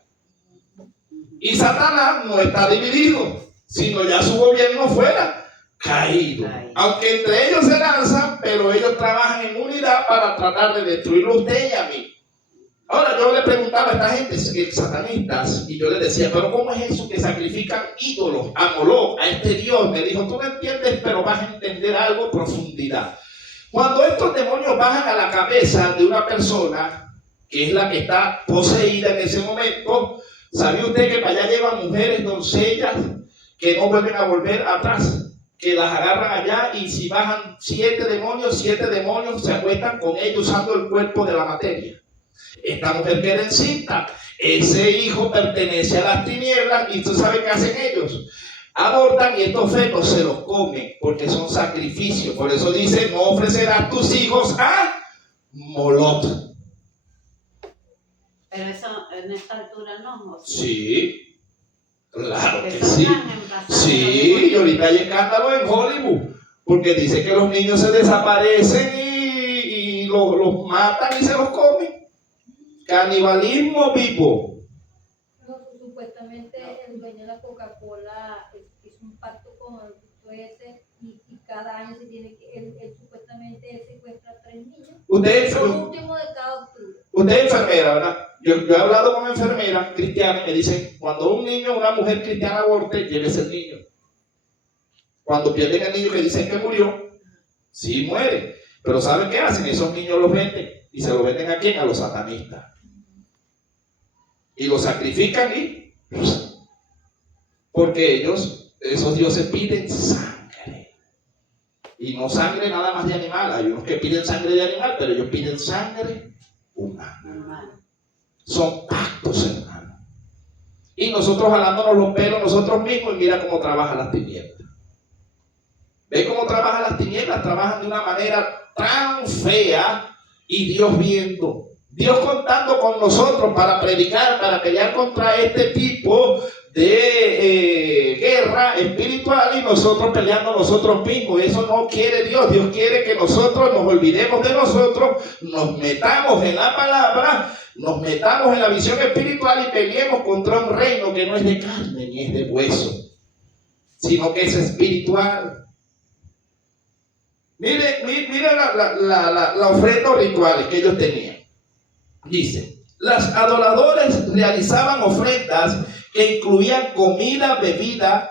Y Satanás no está dividido, sino ya su gobierno fuera caído. Aunque entre ellos se lanzan, pero ellos trabajan en unidad para tratar de destruirlo a usted y a mí. Ahora yo le preguntaba a esta gente, satanistas, y yo les decía, pero ¿cómo es eso que sacrifican ídolos a Moloch, a este Dios? Me dijo, tú no entiendes, pero vas a entender algo en profundidad. Cuando estos demonios bajan a la cabeza de una persona, que es la que está poseída en ese momento, ¿sabía usted que para allá llevan mujeres, doncellas, que no vuelven a volver atrás? Que las agarran allá y si bajan 7 demonios se acuestan con ellos usando el cuerpo de la materia. Esta mujer queda encinta, ese hijo pertenece a las tinieblas y tú sabes qué hacen ellos. Abortan y estos fetos se los comen porque son sacrificios. Por eso dice, no ofrecerás tus hijos a Moloch. Pero eso en esta altura no. Sí. Claro que Eso sí. están embarazando. Sí, y ahorita hay escándalo en Hollywood, porque dice que los niños se desaparecen y los matan y se los comen. Canibalismo vivo. No, supuestamente el dueño de la Coca-Cola hizo un pacto con el grupo ese y cada año se tiene que, él supuestamente secuestra a 3 niños. Usted Lo último de cada octubre. es enfermera, ¿verdad? Yo he hablado con enfermeras cristianas y me dicen, cuando un niño o una mujer cristiana aborte, llévese el niño. Cuando pierden al niño que dicen que murió, sí muere. Pero ¿saben qué hacen? Esos niños los venden. ¿Y se los venden a quién? A los satanistas. Y los sacrifican y... porque ellos, esos dioses piden sangre. Y no sangre nada más de animal. Hay unos que piden sangre de animal, pero ellos piden sangre humana. Son pactos, hermano. Y nosotros jalándonos los pelos nosotros mismos y mira cómo trabajan las tinieblas. ¿Ve cómo trabajan las tinieblas? Trabajan de una manera tan fea y Dios viendo. Dios contando con nosotros para predicar, para pelear contra este tipo de guerra espiritual y nosotros peleando nosotros mismos. Eso no quiere Dios. Dios quiere que nosotros nos olvidemos de nosotros, nos metamos en la palabra, nos metamos en la visión espiritual y peleemos contra un reino que no es de carne ni es de hueso, sino que es espiritual. Mire la ofrenda rituales que ellos tenían. Dice, los adoradores realizaban ofrendas que incluían comida, bebida,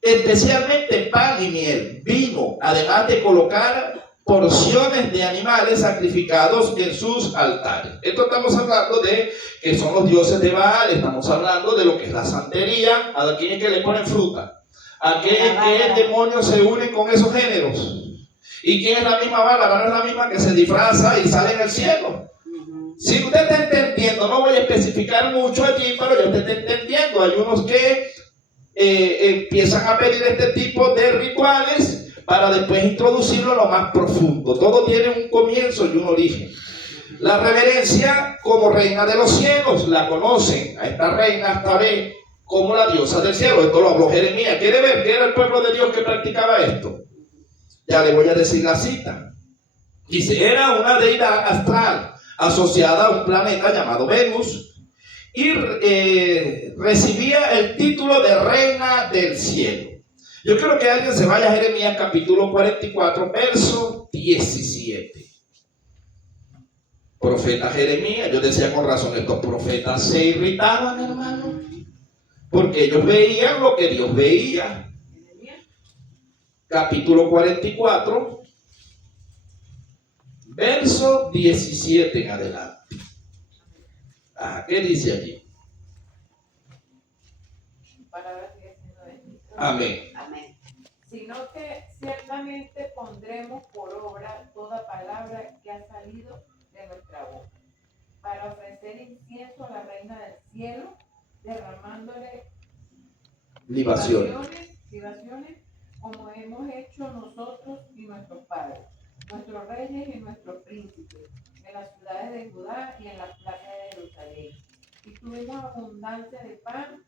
especialmente pan y miel, vino, además de colocar porciones de animales sacrificados en sus altares. Esto estamos hablando de que son los dioses de Baal, estamos hablando de lo que es la santería. ¿A quién es que le ponen fruta? ¿A qué demonios se unen con esos géneros? ¿Y quién es la misma Bárbara? No es la misma que se disfraza y sale en el cielo. Si usted está entendiendo, no voy a especificar mucho allí, pero yo te estoy entendiendo. Hay unos que empiezan a pedir este tipo de rituales para después introducirlo a lo más profundo. Todo tiene un comienzo y un origen. La reverencia como reina de los cielos, la conocen a esta reina Astaré como la diosa del cielo. Esto lo habló Jeremías. ¿Quiere ver qué era el pueblo de Dios que practicaba esto? Ya le voy a decir la cita. Dice, era una deidad astral asociada a un planeta llamado Venus y recibía el título de reina del cielo. Yo quiero que alguien se vaya a Jeremías capítulo 44, verso 17. Profeta Jeremías, yo decía con razón, estos profetas se irritaban, hermano, porque ellos veían lo que Dios veía. Capítulo 44, verso 17 en adelante. ¿Qué dice allí? Amén. Amén. Sino que ciertamente pondremos por obra toda palabra que ha salido de nuestra boca, para ofrecer incienso a la reina del cielo, derramándole libaciones, como hemos hecho nosotros y nuestros padres nuestros reyes y nuestros príncipes, en las ciudades de Judá y en las plazas de Jerusalén. Y tuvimos abundancia de pan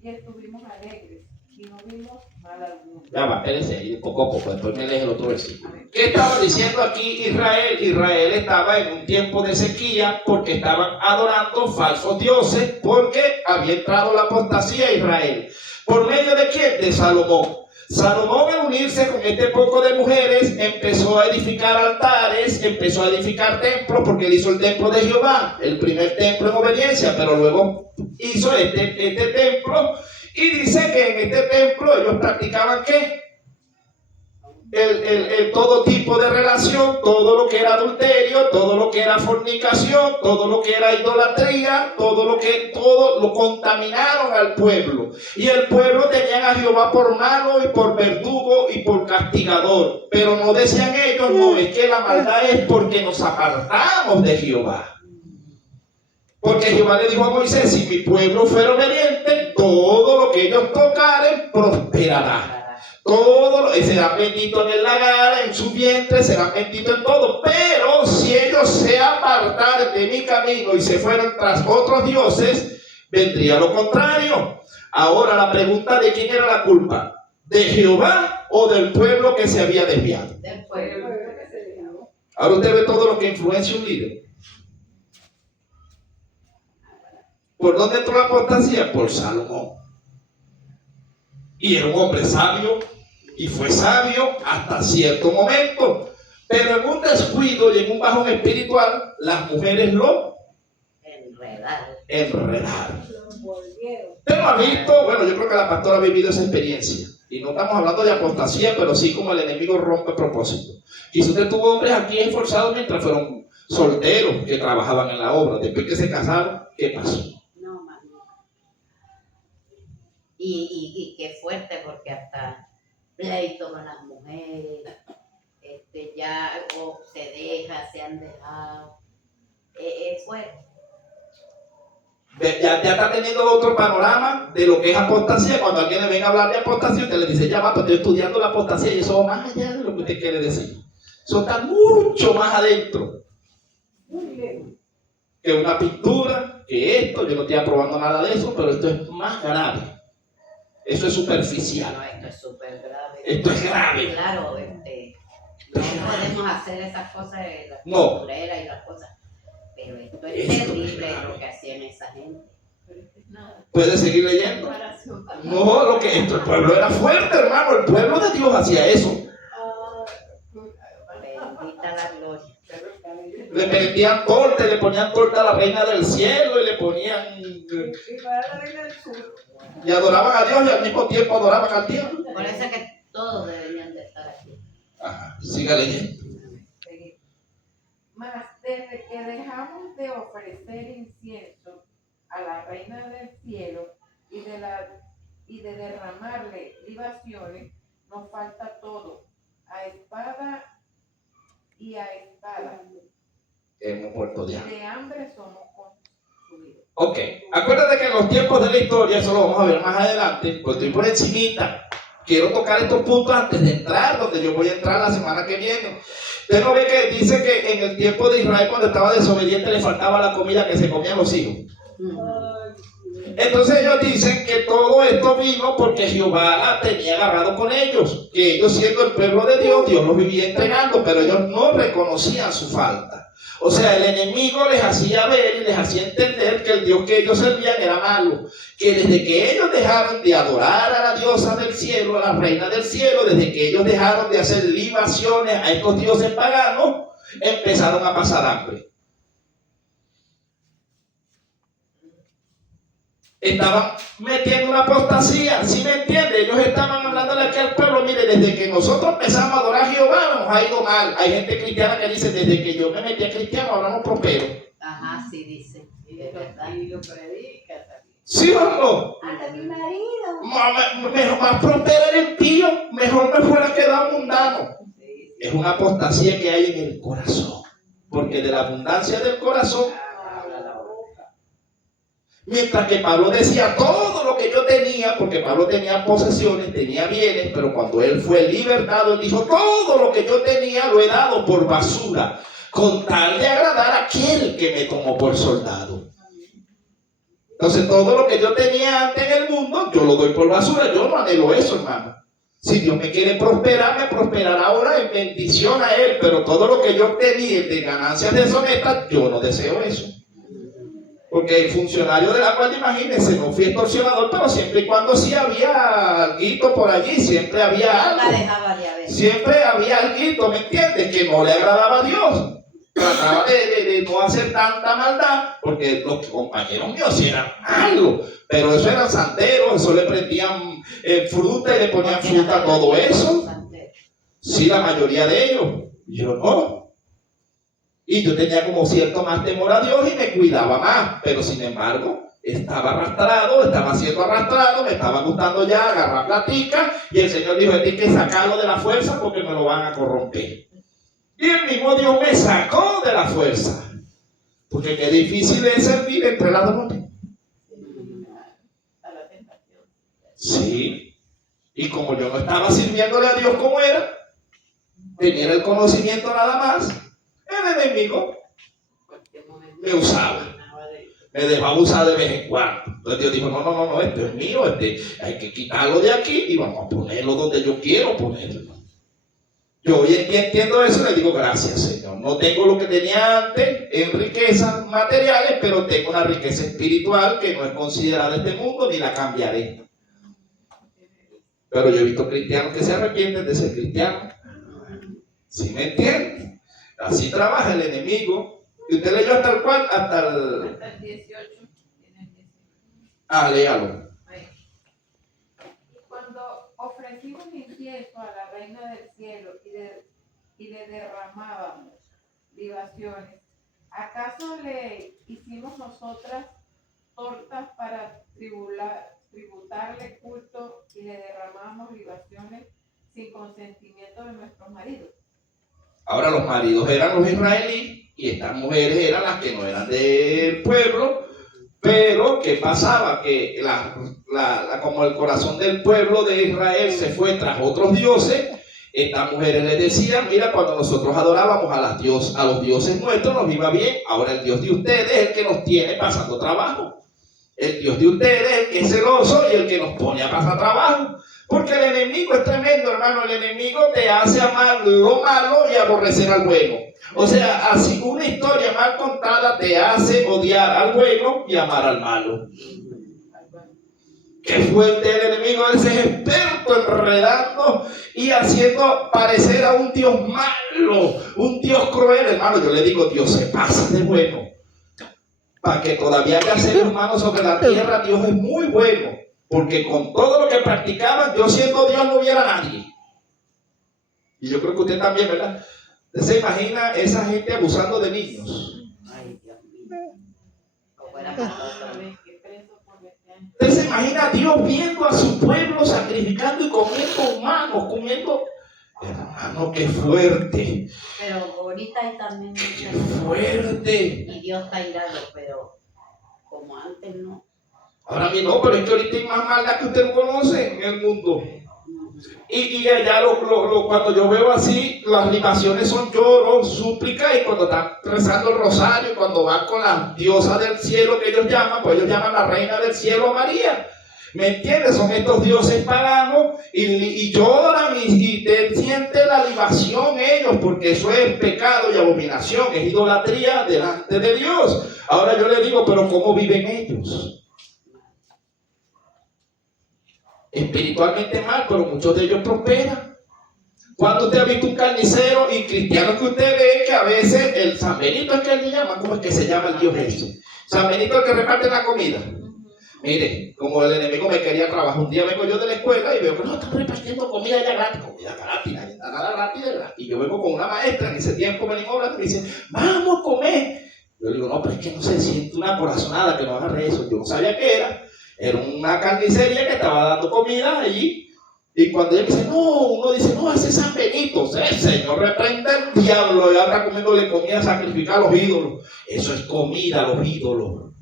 y estuvimos alegres y no vimos mal alguno. Ya va, espérese ahí poco a poco, después me lees el otro versículo. ¿Qué estaba diciendo aquí Israel? Israel estaba en un tiempo de sequía porque estaban adorando falsos dioses, porque había entrado la apostasía a Israel. ¿Por medio de quién? De Salomón. Salomón, al unirse con este poco de mujeres, empezó a edificar altares, empezó a edificar templos, porque él hizo el templo de Jehová, el primer templo en obediencia, pero luego hizo este templo, y dice que en este templo ellos practicaban ¿qué? Todo tipo de relación, todo lo que era adulterio, todo lo que era fornicación, todo lo que era idolatría, todo lo contaminaron al pueblo. Y el pueblo tenía a Jehová por malo y por verdugo y por castigador. Pero no decían ellos, no, es que la maldad es porque nos apartamos de Jehová. Porque Jehová le dijo a Moisés, si mi pueblo fuera obediente, todo lo que ellos tocaren prosperará. Serán benditos en el lagar, en su vientre, serán benditos en todo. Pero si ellos se apartaren de mi camino y se fueran tras otros dioses, vendría lo contrario. Ahora la pregunta de quién era la culpa, ¿de Jehová o del pueblo que se había desviado? Del pueblo. Ahora usted ve todo lo que influencia un líder. ¿Por dónde entró la apostasía? Por Salomón. Y era un hombre sabio, y fue sabio hasta cierto momento. Pero en un descuido y en un bajón espiritual, las mujeres lo enredaron. Usted lo ha visto, bueno, yo creo que la pastora ha vivido esa experiencia. Y no estamos hablando de apostasía, pero sí como el enemigo rompe propósito. Quizás usted tuvo hombres aquí esforzados mientras fueron solteros que trabajaban en la obra. Después que se casaron, ¿qué pasó? No, mano. Y qué fuerte, porque hasta pleito con las mujeres, ya o se deja, se han dejado. Es fuerte. Ya está teniendo otro panorama de lo que es apostasía. Cuando alguien le venga a hablar de apostasía, usted le dice, ya va, pues estoy estudiando la apostasía y eso va más allá de lo que usted quiere decir. Eso está mucho más adentro que una pintura, que esto. Yo no estoy aprobando nada de eso, pero esto es más grave. Eso es superficial. No, esto es súper grave. Esto es grave. Claro, no podemos hacer esas cosas de las No. pintureras y las cosas. Pero esto es terrible lo que hacían esa gente. ¿Puede seguir leyendo? No, el pueblo era fuerte, hermano. El pueblo de Dios hacía eso. Bendita la gloria. Le metían torta, le ponían torta a la reina del cielo y le ponían... Y adoraban a Dios y al mismo tiempo adoraban al diablo. Por eso es que todos deberían de estar aquí. Ajá, siga leyendo. Mas desde que dejamos de ofrecer incienso a la reina del cielo y de derramarle libaciones, nos falta todo, a espada y a espada. Hemos muerto de hambre. De hambre somos consumidos. Ok, acuérdate que en los tiempos de la historia, eso lo vamos a ver más adelante, pues estoy por encimita. Quiero tocar estos puntos antes de entrar, donde yo voy a entrar la semana que viene. Usted no ve que dice que en el tiempo de Israel, cuando estaba desobediente, le faltaba la comida que se comían los hijos. Entonces ellos dicen que todo esto vino porque Jehová la tenía agarrado con ellos, que ellos siendo el pueblo de Dios, Dios los vivía entregando, pero ellos no reconocían su falta. O sea, el enemigo les hacía ver y les hacía entender que el Dios que ellos servían era malo, que desde que ellos dejaron de adorar a la diosa del cielo, a la reina del cielo, desde que ellos dejaron de hacer libaciones a estos dioses paganos, empezaron a pasar hambre. Estaban metiendo una apostasía, ¿sí me entiende? Ellos estaban hablándole aquí al pueblo, mire, desde que nosotros empezamos a adorar a Jehová nos ha ido mal. Hay gente cristiana que dice, desde que yo me metí a cristiano ahora no prospero. Ajá, sí dice. Sí, es verdad. Y lo predica también. ¿Sí o no? Hasta mi marido. Mejor más prospera el impío, mejor me fuera quedado mundano. Es una apostasía que hay en el corazón, porque de la abundancia del corazón. Mientras que Pablo decía todo lo que yo tenía, porque Pablo tenía posesiones, tenía bienes, pero cuando él fue libertado, él dijo, todo lo que yo tenía lo he dado por basura, con tal de agradar a aquel que me tomó por soldado. Entonces todo lo que yo tenía antes en el mundo, yo lo doy por basura. Yo no anhelo eso, hermano. Si Dios me quiere prosperar, me prosperará ahora en bendición a Él, pero todo lo que yo tenía de ganancias deshonestas, yo no deseo eso. Porque el funcionario de la guardia, imagínense, no fui extorsionador, pero siempre y cuando sí había alguito por allí, siempre había algo. Siempre había alguito, ¿me entiendes? Que no le agradaba a Dios. Trataba de no hacer tanta maldad, porque los compañeros míos sí eran malos, pero eso eran santeros, eso le prendían fruta y le ponían fruta a todo eso. Sí, la mayoría de ellos. Yo no. Y yo tenía como cierto más temor a Dios y me cuidaba más, pero sin embargo estaba arrastrado, estaba siendo arrastrado, me estaba gustando ya agarrar platica y el Señor dijo, tienes que sacarlo de la fuerza porque me lo van a corromper. Y el mismo Dios me sacó de la fuerza, porque qué difícil es servir entre las dos. Sí, y como yo no estaba sirviéndole a Dios como era, tenía el conocimiento nada más, el enemigo me usaba, me dejaba usar de vez en cuando. Entonces Dios dijo, no, esto es mío, hay que quitarlo de aquí y vamos a ponerlo donde yo quiero ponerlo. Yo hoy entiendo eso y le digo, gracias, Señor. No tengo lo que tenía antes en riquezas materiales, pero tengo una riqueza espiritual que no es considerada de este mundo ni la cambiaré. Pero yo he visto cristianos que se arrepienten de ser cristianos. ¿Sí me entienden? Así trabaja el enemigo. ¿Y usted leyó hasta el cual? Hasta el 18. Léalo. Cuando ofrecimos incienso a la reina del cielo y le derramábamos libaciones, ¿acaso le hicimos nosotras tortas para tributarle culto y le derramamos libaciones sin consentimiento de nuestros maridos? Ahora los maridos eran los israelíes y estas mujeres eran las que no eran del pueblo, pero ¿qué pasaba? Que como el corazón del pueblo de Israel se fue tras otros dioses, estas mujeres les decían, mira, cuando nosotros adorábamos a los dioses nuestros nos iba bien, ahora el Dios de ustedes es el que nos tiene pasando trabajo. El Dios de ustedes es el que es celoso y el que nos pone a pasar trabajo. Porque el enemigo es tremendo, hermano. El enemigo te hace amar lo malo y aborrecer al bueno. O sea, así una historia mal contada te hace odiar al bueno y amar al malo. Qué fuerte el enemigo, ese es experto enredando y haciendo parecer a un Dios malo, un Dios cruel, hermano. Yo le digo, Dios se pasa de bueno. Para que todavía haya seres humanos sobre la tierra, Dios es muy bueno. Porque con todo lo que practicaban, yo siendo Dios no hubiera nadie. Y yo creo que usted también, ¿verdad? ¿Usted se imagina esa gente abusando de niños? Ay, Dios mío. ¿Usted se imagina a Dios viendo a su pueblo sacrificando y comiendo humanos, comiendo? Hermano, qué fuerte. Pero ahorita hay también Qué fuerte. y Dios está irado, pero como antes no. Ahora bien, no, pero es que ahorita hay más maldad que usted no conoce en el mundo. Y allá cuando yo veo así, las libaciones son lloros, súplicas, y cuando están rezando el rosario, cuando van con la diosa del cielo que ellos llaman, pues ellos llaman la reina del cielo a María. ¿Me entiendes? Son estos dioses paganos y lloran y te siente la libación ellos, porque eso es pecado y abominación, es idolatría delante de Dios. Ahora yo le digo, pero ¿cómo viven ellos? Espiritualmente mal, pero muchos de ellos prosperan. Cuando usted ha visto un carnicero y cristianos que usted ve que a veces el San Benito es que él le llama, ¿cómo es que se llama el Dios ese? San Benito es el que reparte la comida. Mire, como el enemigo me quería trabajar, un día vengo yo de la escuela y veo que no, están repartiendo comida ya gratis, nada gratis de gratis. Y yo vengo con una maestra, en ese tiempo venimos hablando y me dice, vamos a comer. Yo le digo, no, pero es que no se siente una corazonada que no agarre eso. Yo no sabía qué era. Era una carnicería que estaba dando comida allí. Y cuando ella dice, no, uno dice, no, ese es San Benito. El Señor reprende el diablo y anda comiéndole comida sacrificada a los ídolos. Eso es comida a los ídolos.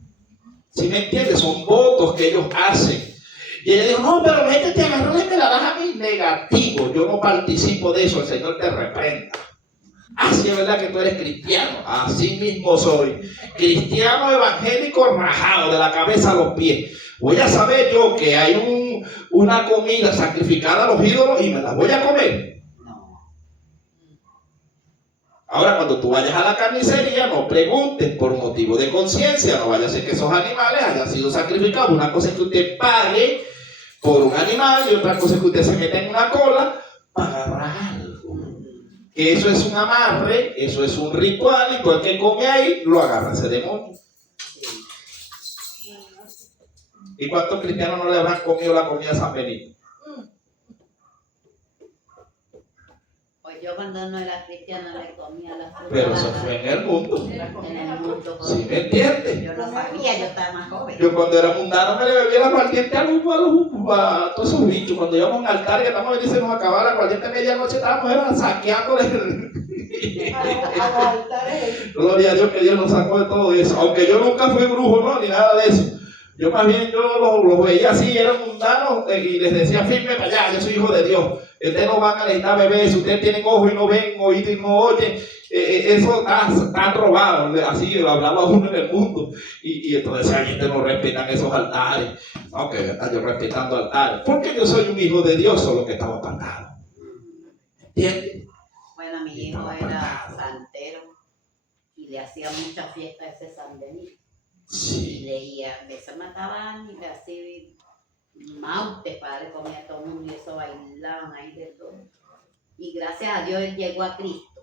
¿Sí me entiendes? Son votos que ellos hacen. Y ella dijo, no, pero métete a agarrarla y me la das a mí. Negativo, yo no participo de eso, el Señor te reprenda. Así es verdad que tú eres cristiano, así mismo soy. Cristiano evangélico rajado de la cabeza a los pies. Voy a saber yo que hay una comida sacrificada a los ídolos y me la voy a comer. No. Ahora, cuando tú vayas a la carnicería, no preguntes por motivo de conciencia. No vaya a ser que esos animales hayan sido sacrificados. Una cosa es que usted pague por un animal y otra cosa es que usted se meta en una cola para agarrar algo. Que eso es un amarre, eso es un ritual y todo el que come ahí lo agarra ese demonio. ¿Y cuántos cristianos no le habrán comido la comida a San Benito? Pues yo cuando no era cristiana le comía la fruta. Pero eso fue en el mundo. En el mundo. ¿Sí me entiendes? Yo no sabía, yo estaba más joven. Yo cuando era mundano me le bebía la aguardiente a todos esos bichos. Cuando íbamos a un altar y estamos y se nos acababa la aguardiente a medianoche, estábamos saqueándoles. Gloria a Dios que Dios nos sacó de todo eso. Aunque yo nunca fui brujo, no, ni nada de eso. Yo más bien los veía así, eran mundanos y les decía firme para allá, yo soy hijo de Dios. Ustedes no van a necesitar bebés, ustedes tienen ojos y no ven, oídos y no oyen. Eso está robado, así lo hablaba uno en el mundo. Y entonces a gente no respetan esos altares. Aunque está yo respetando altares. Porque yo soy un hijo de Dios, solo que estaba apartado. ¿Entiendes? Bueno, mi hijo era santero y le hacía mucha fiesta a ese San Benito. Sí. Y leía, a veces mataban y así mautes para darle comida a todo el mundo y eso bailaban ahí de todo. Y gracias a Dios él llegó a Cristo.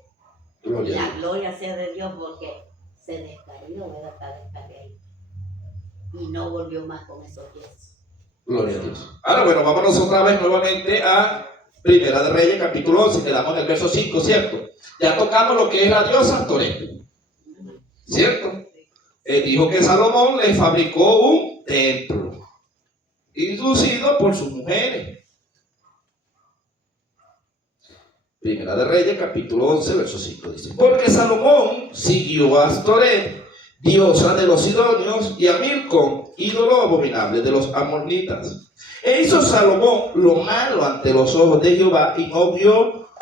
Gloria a La Dios. gloria sea de Dios porque se descarrió, ¿verdad? Está descarriado. Y no volvió más con esos yesos. Gloria a Dios. Ahora bueno, vámonos otra vez nuevamente a Primera de Reyes, capítulo 11, quedamos en el verso 5, ¿cierto? Ya tocamos lo que es la diosa Astoreth, ¿cierto? Dijo que Salomón le fabricó un templo, inducido por sus mujeres. Primera de Reyes, capítulo 11, verso 5, dice: porque Salomón siguió a Astoreth, diosa de los sidonios, y a Milcom, ídolo abominable de los amonitas. E hizo Salomón lo malo ante los ojos de Jehová, y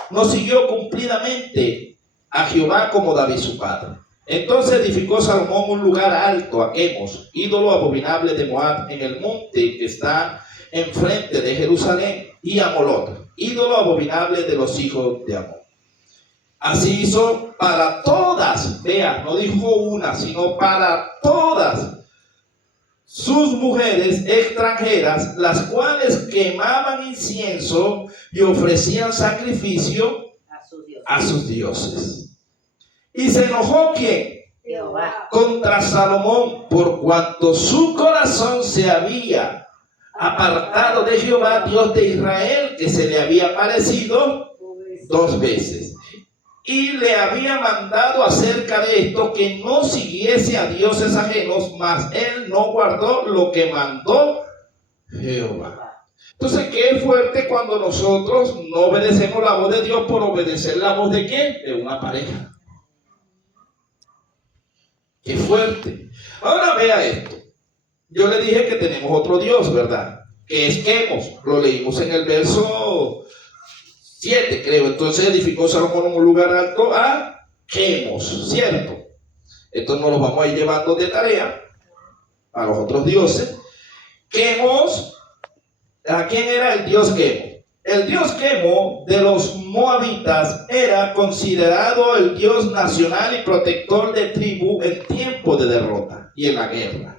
no siguió cumplidamente a Jehová como David su padre. Entonces edificó Salomón un lugar alto a Quemos, ídolo abominable de Moab, en el monte que está enfrente de Jerusalén, y a Molot, ídolo abominable de los hijos de Amón. Así hizo para todas, vea, no dijo una, sino para todas sus mujeres extranjeras, las cuales quemaban incienso y ofrecían sacrificio a sus dioses. Y se enojó ¿quién? Jehová. Contra Salomón, por cuanto su corazón se había apartado de Jehová, Dios de Israel, que se le había aparecido 2 veces. Y le había mandado acerca de esto que no siguiese a dioses ajenos, mas él no guardó lo que mandó Jehová. Entonces, qué fuerte cuando nosotros no obedecemos la voz de Dios por obedecer la voz de ¿quién? De una pareja. Qué fuerte. Ahora vea esto. Yo le dije que tenemos otro Dios, ¿verdad? Que es Quemos. Lo leímos en el verso 7, creo. Entonces edificó Salomón un lugar alto a Quemos, ¿cierto? Entonces nos los vamos a ir llevando de tarea a los otros dioses. Quemos, ¿a quién era el dios Quemo? El dios Quemo de los moabitas era considerado el dios nacional y protector de tribu en tiempo de derrota y en la guerra.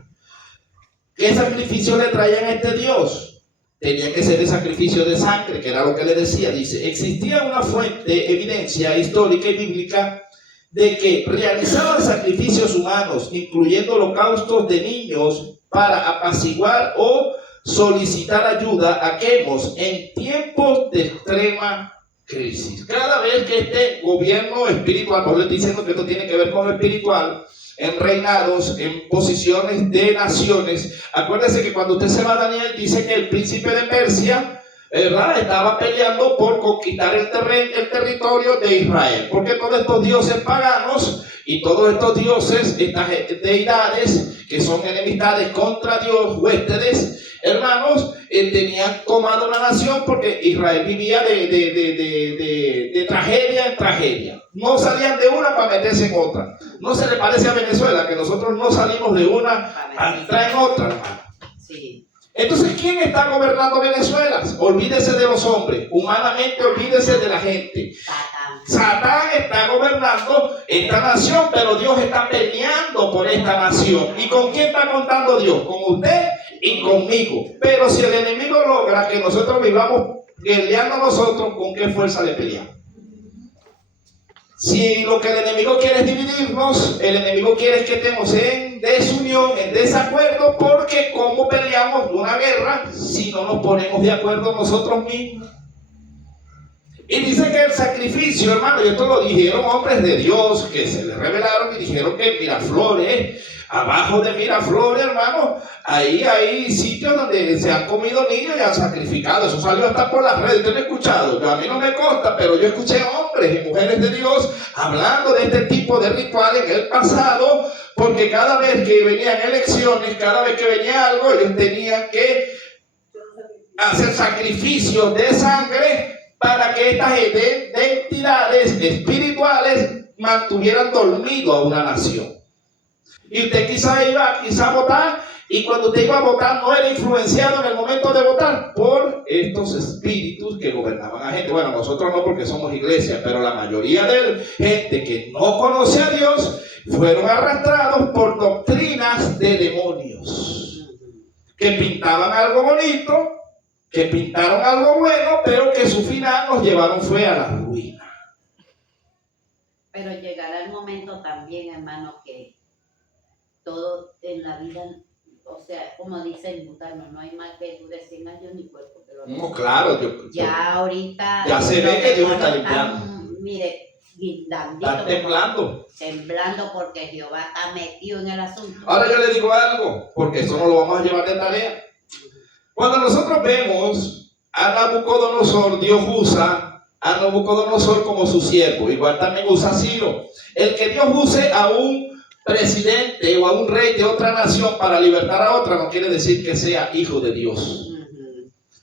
¿Qué sacrificio le traían a este dios? Tenía que ser el sacrificio de sangre, que era lo que le decía. Dice, existía una fuente, evidencia histórica y bíblica de que realizaban sacrificios humanos, incluyendo holocaustos de niños, para apaciguar o solicitar ayuda a Quemos en tiempos de extrema crisis. Cada vez que este gobierno espiritual, Pablo está diciendo que esto tiene que ver con lo espiritual, en reinados, en posiciones de naciones. Acuérdense que cuando usted se va a Daniel, dice que el príncipe de Persia, ¿verdad?, estaba peleando por conquistar el territorio de Israel, porque todos estos dioses paganos Y todos estos dioses, estas deidades que son enemistades contra Dios, huéspedes, hermanos, tenían tomado una nación porque Israel vivía de tragedia en tragedia. No salían de una para meterse en otra. No se le parece a Venezuela, que nosotros no salimos de una para entrar en otra, hermano. Sí. Entonces, ¿quién está gobernando Venezuela? Olvídese de los hombres, humanamente olvídese de la gente. Satán está gobernando esta nación, pero Dios está peleando por esta nación. ¿Y con quién está contando Dios? Con usted y conmigo. Pero si el enemigo logra que nosotros vivamos guerreando a nosotros, ¿con qué fuerza le peleamos? Si lo que el enemigo quiere es dividirnos, el enemigo quiere que estemos en desunión, en desacuerdo, porque ¿cómo peleamos una guerra si no nos ponemos de acuerdo nosotros mismos? Y dice que el sacrificio, hermano, y esto lo dijeron hombres de Dios que se les revelaron y dijeron que Miraflores, abajo de Miraflores, hermano, ahí hay sitios donde se han comido niños y han sacrificado. Eso salió hasta por las redes. ¿Usted no ha escuchado? A mí no me consta, pero yo escuché hombres y mujeres de Dios hablando de este tipo de rituales en el pasado, porque cada vez que venían elecciones, cada vez que venía algo, ellos tenían que hacer sacrificios de sangre para que estas entidades espirituales mantuvieran dormido a una nación. Y usted quizá iba a votar, y cuando usted iba a votar no era influenciado en el momento de votar por estos espíritus que gobernaban a gente. Bueno, nosotros no, porque somos iglesia, pero la mayoría de gente que no conoce a Dios fueron arrastrados por doctrinas de demonios que pintaban algo bonito, que pintaron algo bueno, pero que su final nos llevaron fue a la ruina. Pero llegará el momento también, hermano, que todo en la vida, o sea, como dice el Butano, no hay mal que dure 100 años ni cuerpo que lo No, claro. ya ahorita... Ya se ve que Dios está limpiando. Mire, Está temblando porque Jehová está metido en el asunto. Ahora yo le digo algo, porque eso no lo vamos a llevar de tarea. Cuando nosotros vemos a Nabucodonosor, Dios usa a Nabucodonosor como su siervo. Igual también usa a Ciro. El que Dios use a un presidente o a un rey de otra nación para libertar a otra no quiere decir que sea hijo de Dios.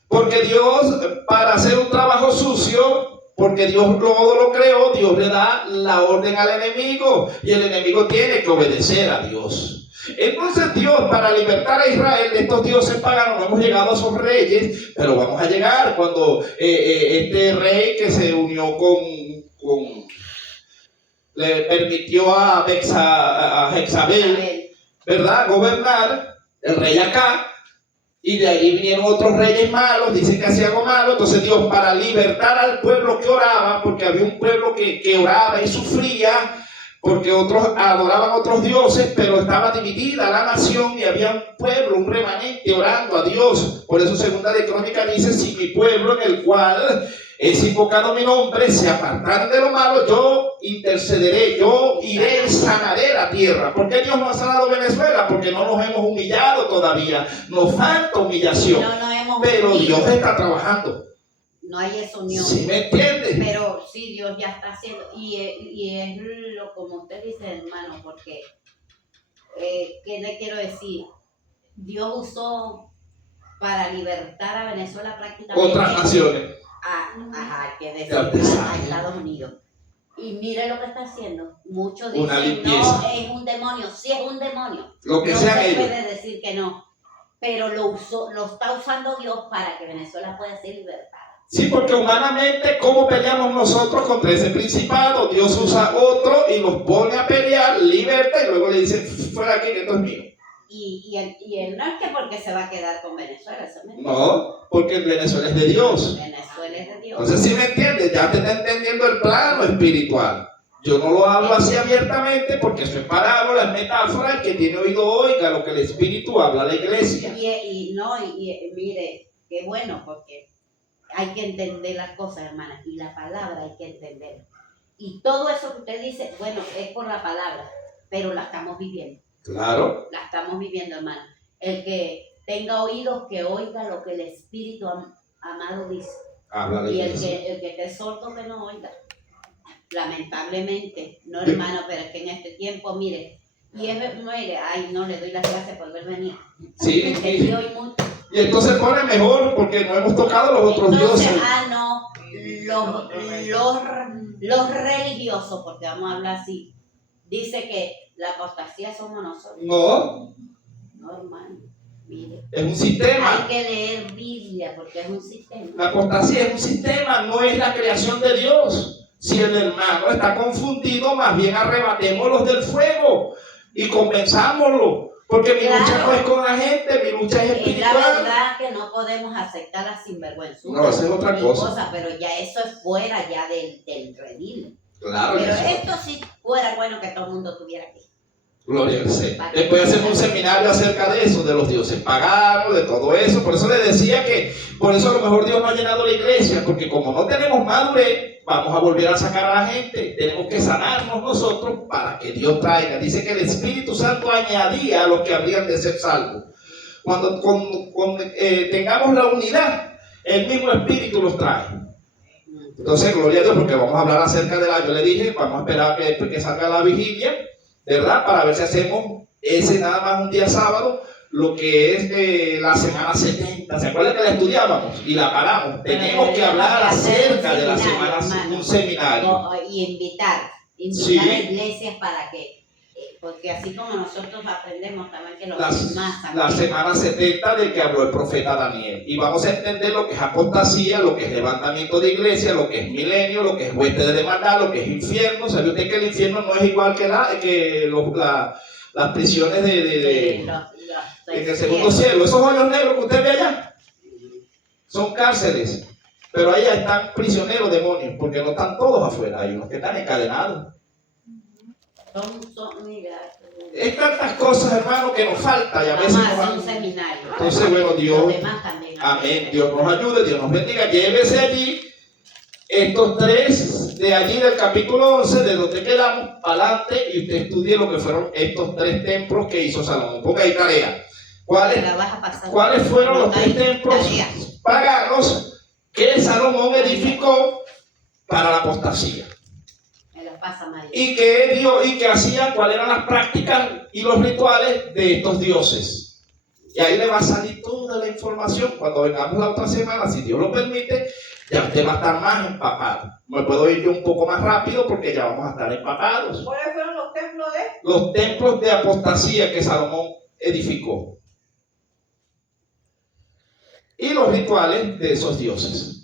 Porque Dios, para hacer un trabajo sucio, porque Dios todo lo creó, Dios le da la orden al enemigo y el enemigo tiene que obedecer a Dios. Entonces Dios, para libertar a Israel de estos dioses paganos, no hemos llegado a esos reyes, pero vamos a llegar cuando este rey que se unió le permitió a Jezabel, ¿verdad?, gobernar, el rey Acá, y de ahí vinieron otros reyes malos, dicen que hacía algo malo. Entonces Dios, para libertar al pueblo que oraba, porque había un pueblo que oraba y sufría, porque otros adoraban a otros dioses, pero estaba dividida la nación y había un pueblo, un remanente orando a Dios. Por eso Segunda de Crónicas dice: si mi pueblo, en el cual es invocado mi nombre, se apartaran de lo malo, yo intercederé, yo iré y sanaré la tierra. ¿Por qué Dios no ha sanado Venezuela? Porque no nos hemos humillado todavía, nos falta humillación, pero Dios está trabajando. No hay esa unión. ¿Sí me entiendes? Pero sí, Dios ya está haciendo. Y es lo como usted dice, hermano, porque, ¿qué le quiero decir? Dios usó para libertar a Venezuela prácticamente. Otras naciones. Que decir, a Estados Unidos. Y mire lo que está haciendo. Muchos dicen, no, es un demonio. Sí, es un demonio. Lo que no sea se ellos. puede decir que no. Pero lo está usando Dios para que Venezuela pueda ser libertada. Sí, porque humanamente, ¿cómo peleamos nosotros contra ese principado? Dios usa otro y los pone a pelear, liberta, y luego le dice: fuera aquí, que esto es mío. Y él no es que porque se va a quedar con Venezuela, eso me entiende. No, porque Venezuela es de Dios. Venezuela es de Dios. Entonces, ¿sí me entiendes? Ya te está entendiendo el plano espiritual. Yo no lo hablo así abiertamente porque eso es parábola, es metáfora. El que tiene oído oiga lo que el Espíritu habla a la iglesia. Y mire, qué bueno, porque hay que entender las cosas, hermana, y la palabra hay que entenderla. Y todo eso que usted dice, bueno, es por la palabra, pero la estamos viviendo. Claro. La estamos viviendo, hermano. El que tenga oídos, que oiga lo que el Espíritu amado dice. Habla la y iglesia. el que esté sordo, que no oiga. lamentablemente, no hermano, pero es que en este tiempo, mire, y es muere, ay no, le doy las gracias por haber venido. Sí, Entendí hoy mucho. y entonces pone mejor porque no hemos tocado los otros Entonces, dioses. no, los religiosos, porque vamos a hablar así, dice que la apostasía somos nosotros. No, No, hermano, mire. es un sistema. Hay que leer Biblia porque es un sistema. La apostasía es un sistema, no es la creación de Dios. Si el hermano está confundido, más bien arrebatémoslos del fuego y convenzámoslo. Porque mi lucha no es con la gente, mi lucha es Es la espiritual. verdad que no podemos aceptar la sinvergüenza. No, esa es otra cosa. Pero ya eso es fuera ya del redil. Claro, Pero eso. esto sí fuera bueno que todo el mundo tuviera aquí. Gloria al Señor. Después hacemos un seminario acerca de eso, de los dioses paganos, de todo eso. Por eso le decía que, por eso a lo mejor Dios no ha llenado la iglesia, porque como no tenemos madurez, vamos a volver a sacar a la gente. Tenemos que sanarnos nosotros para que Dios traiga. Dice que el Espíritu Santo añadía a los que habrían de ser salvos. Cuando tengamos la unidad, el mismo Espíritu los trae. Entonces, gloria a Dios, porque vamos a hablar acerca de la, yo le dije, vamos a esperar que después que salga la vigilia, ¿verdad? Para ver si hacemos ese nada más un día sábado, lo que es la semana 70. ¿Se acuerdan que la estudiábamos y la paramos? Tenemos que hablar acerca de la semana, un seminario. Y invitar Sí. a iglesias para que, porque así como nosotros aprendemos también que los demás La también. semana 70 del que habló el profeta Daniel. Y vamos a entender lo que es apostasía, lo que es levantamiento de iglesia, lo que es milenio, lo que es hueste de maldad, lo que es infierno. ¿Sabe usted que el infierno no es igual que las prisiones en el segundo cielo? Esos hoyos negros que usted ve allá son cárceles. Pero allá están prisioneros demonios, porque no están todos afuera, hay unos que están encadenados. Mira, Es tantas cosas, hermano, que nos falta y a veces vamos a nos hacer un van. seminario. Entonces, bueno, Dios, Los demás también. amén, Dios nos ayude, Dios nos bendiga. Llévese allí estos tres de allí del capítulo 11, de donde quedamos, para adelante, y usted estudie lo que fueron estos tres templos que hizo Salomón. Ponga ahí tarea. ¿Cuáles fueron los tres templos paganos que Salomón edificó para la apostasía? Y que hacían, cuáles eran las prácticas y los rituales de estos dioses. Y ahí le va a salir toda la información cuando vengamos la otra semana, si Dios lo permite. Ya usted va a estar más empapado. Me puedo ir yo un poco más rápido porque ya vamos a estar empapados. ¿Cuáles fueron los templos de? Los templos de apostasía que Salomón edificó. Y los rituales de esos dioses.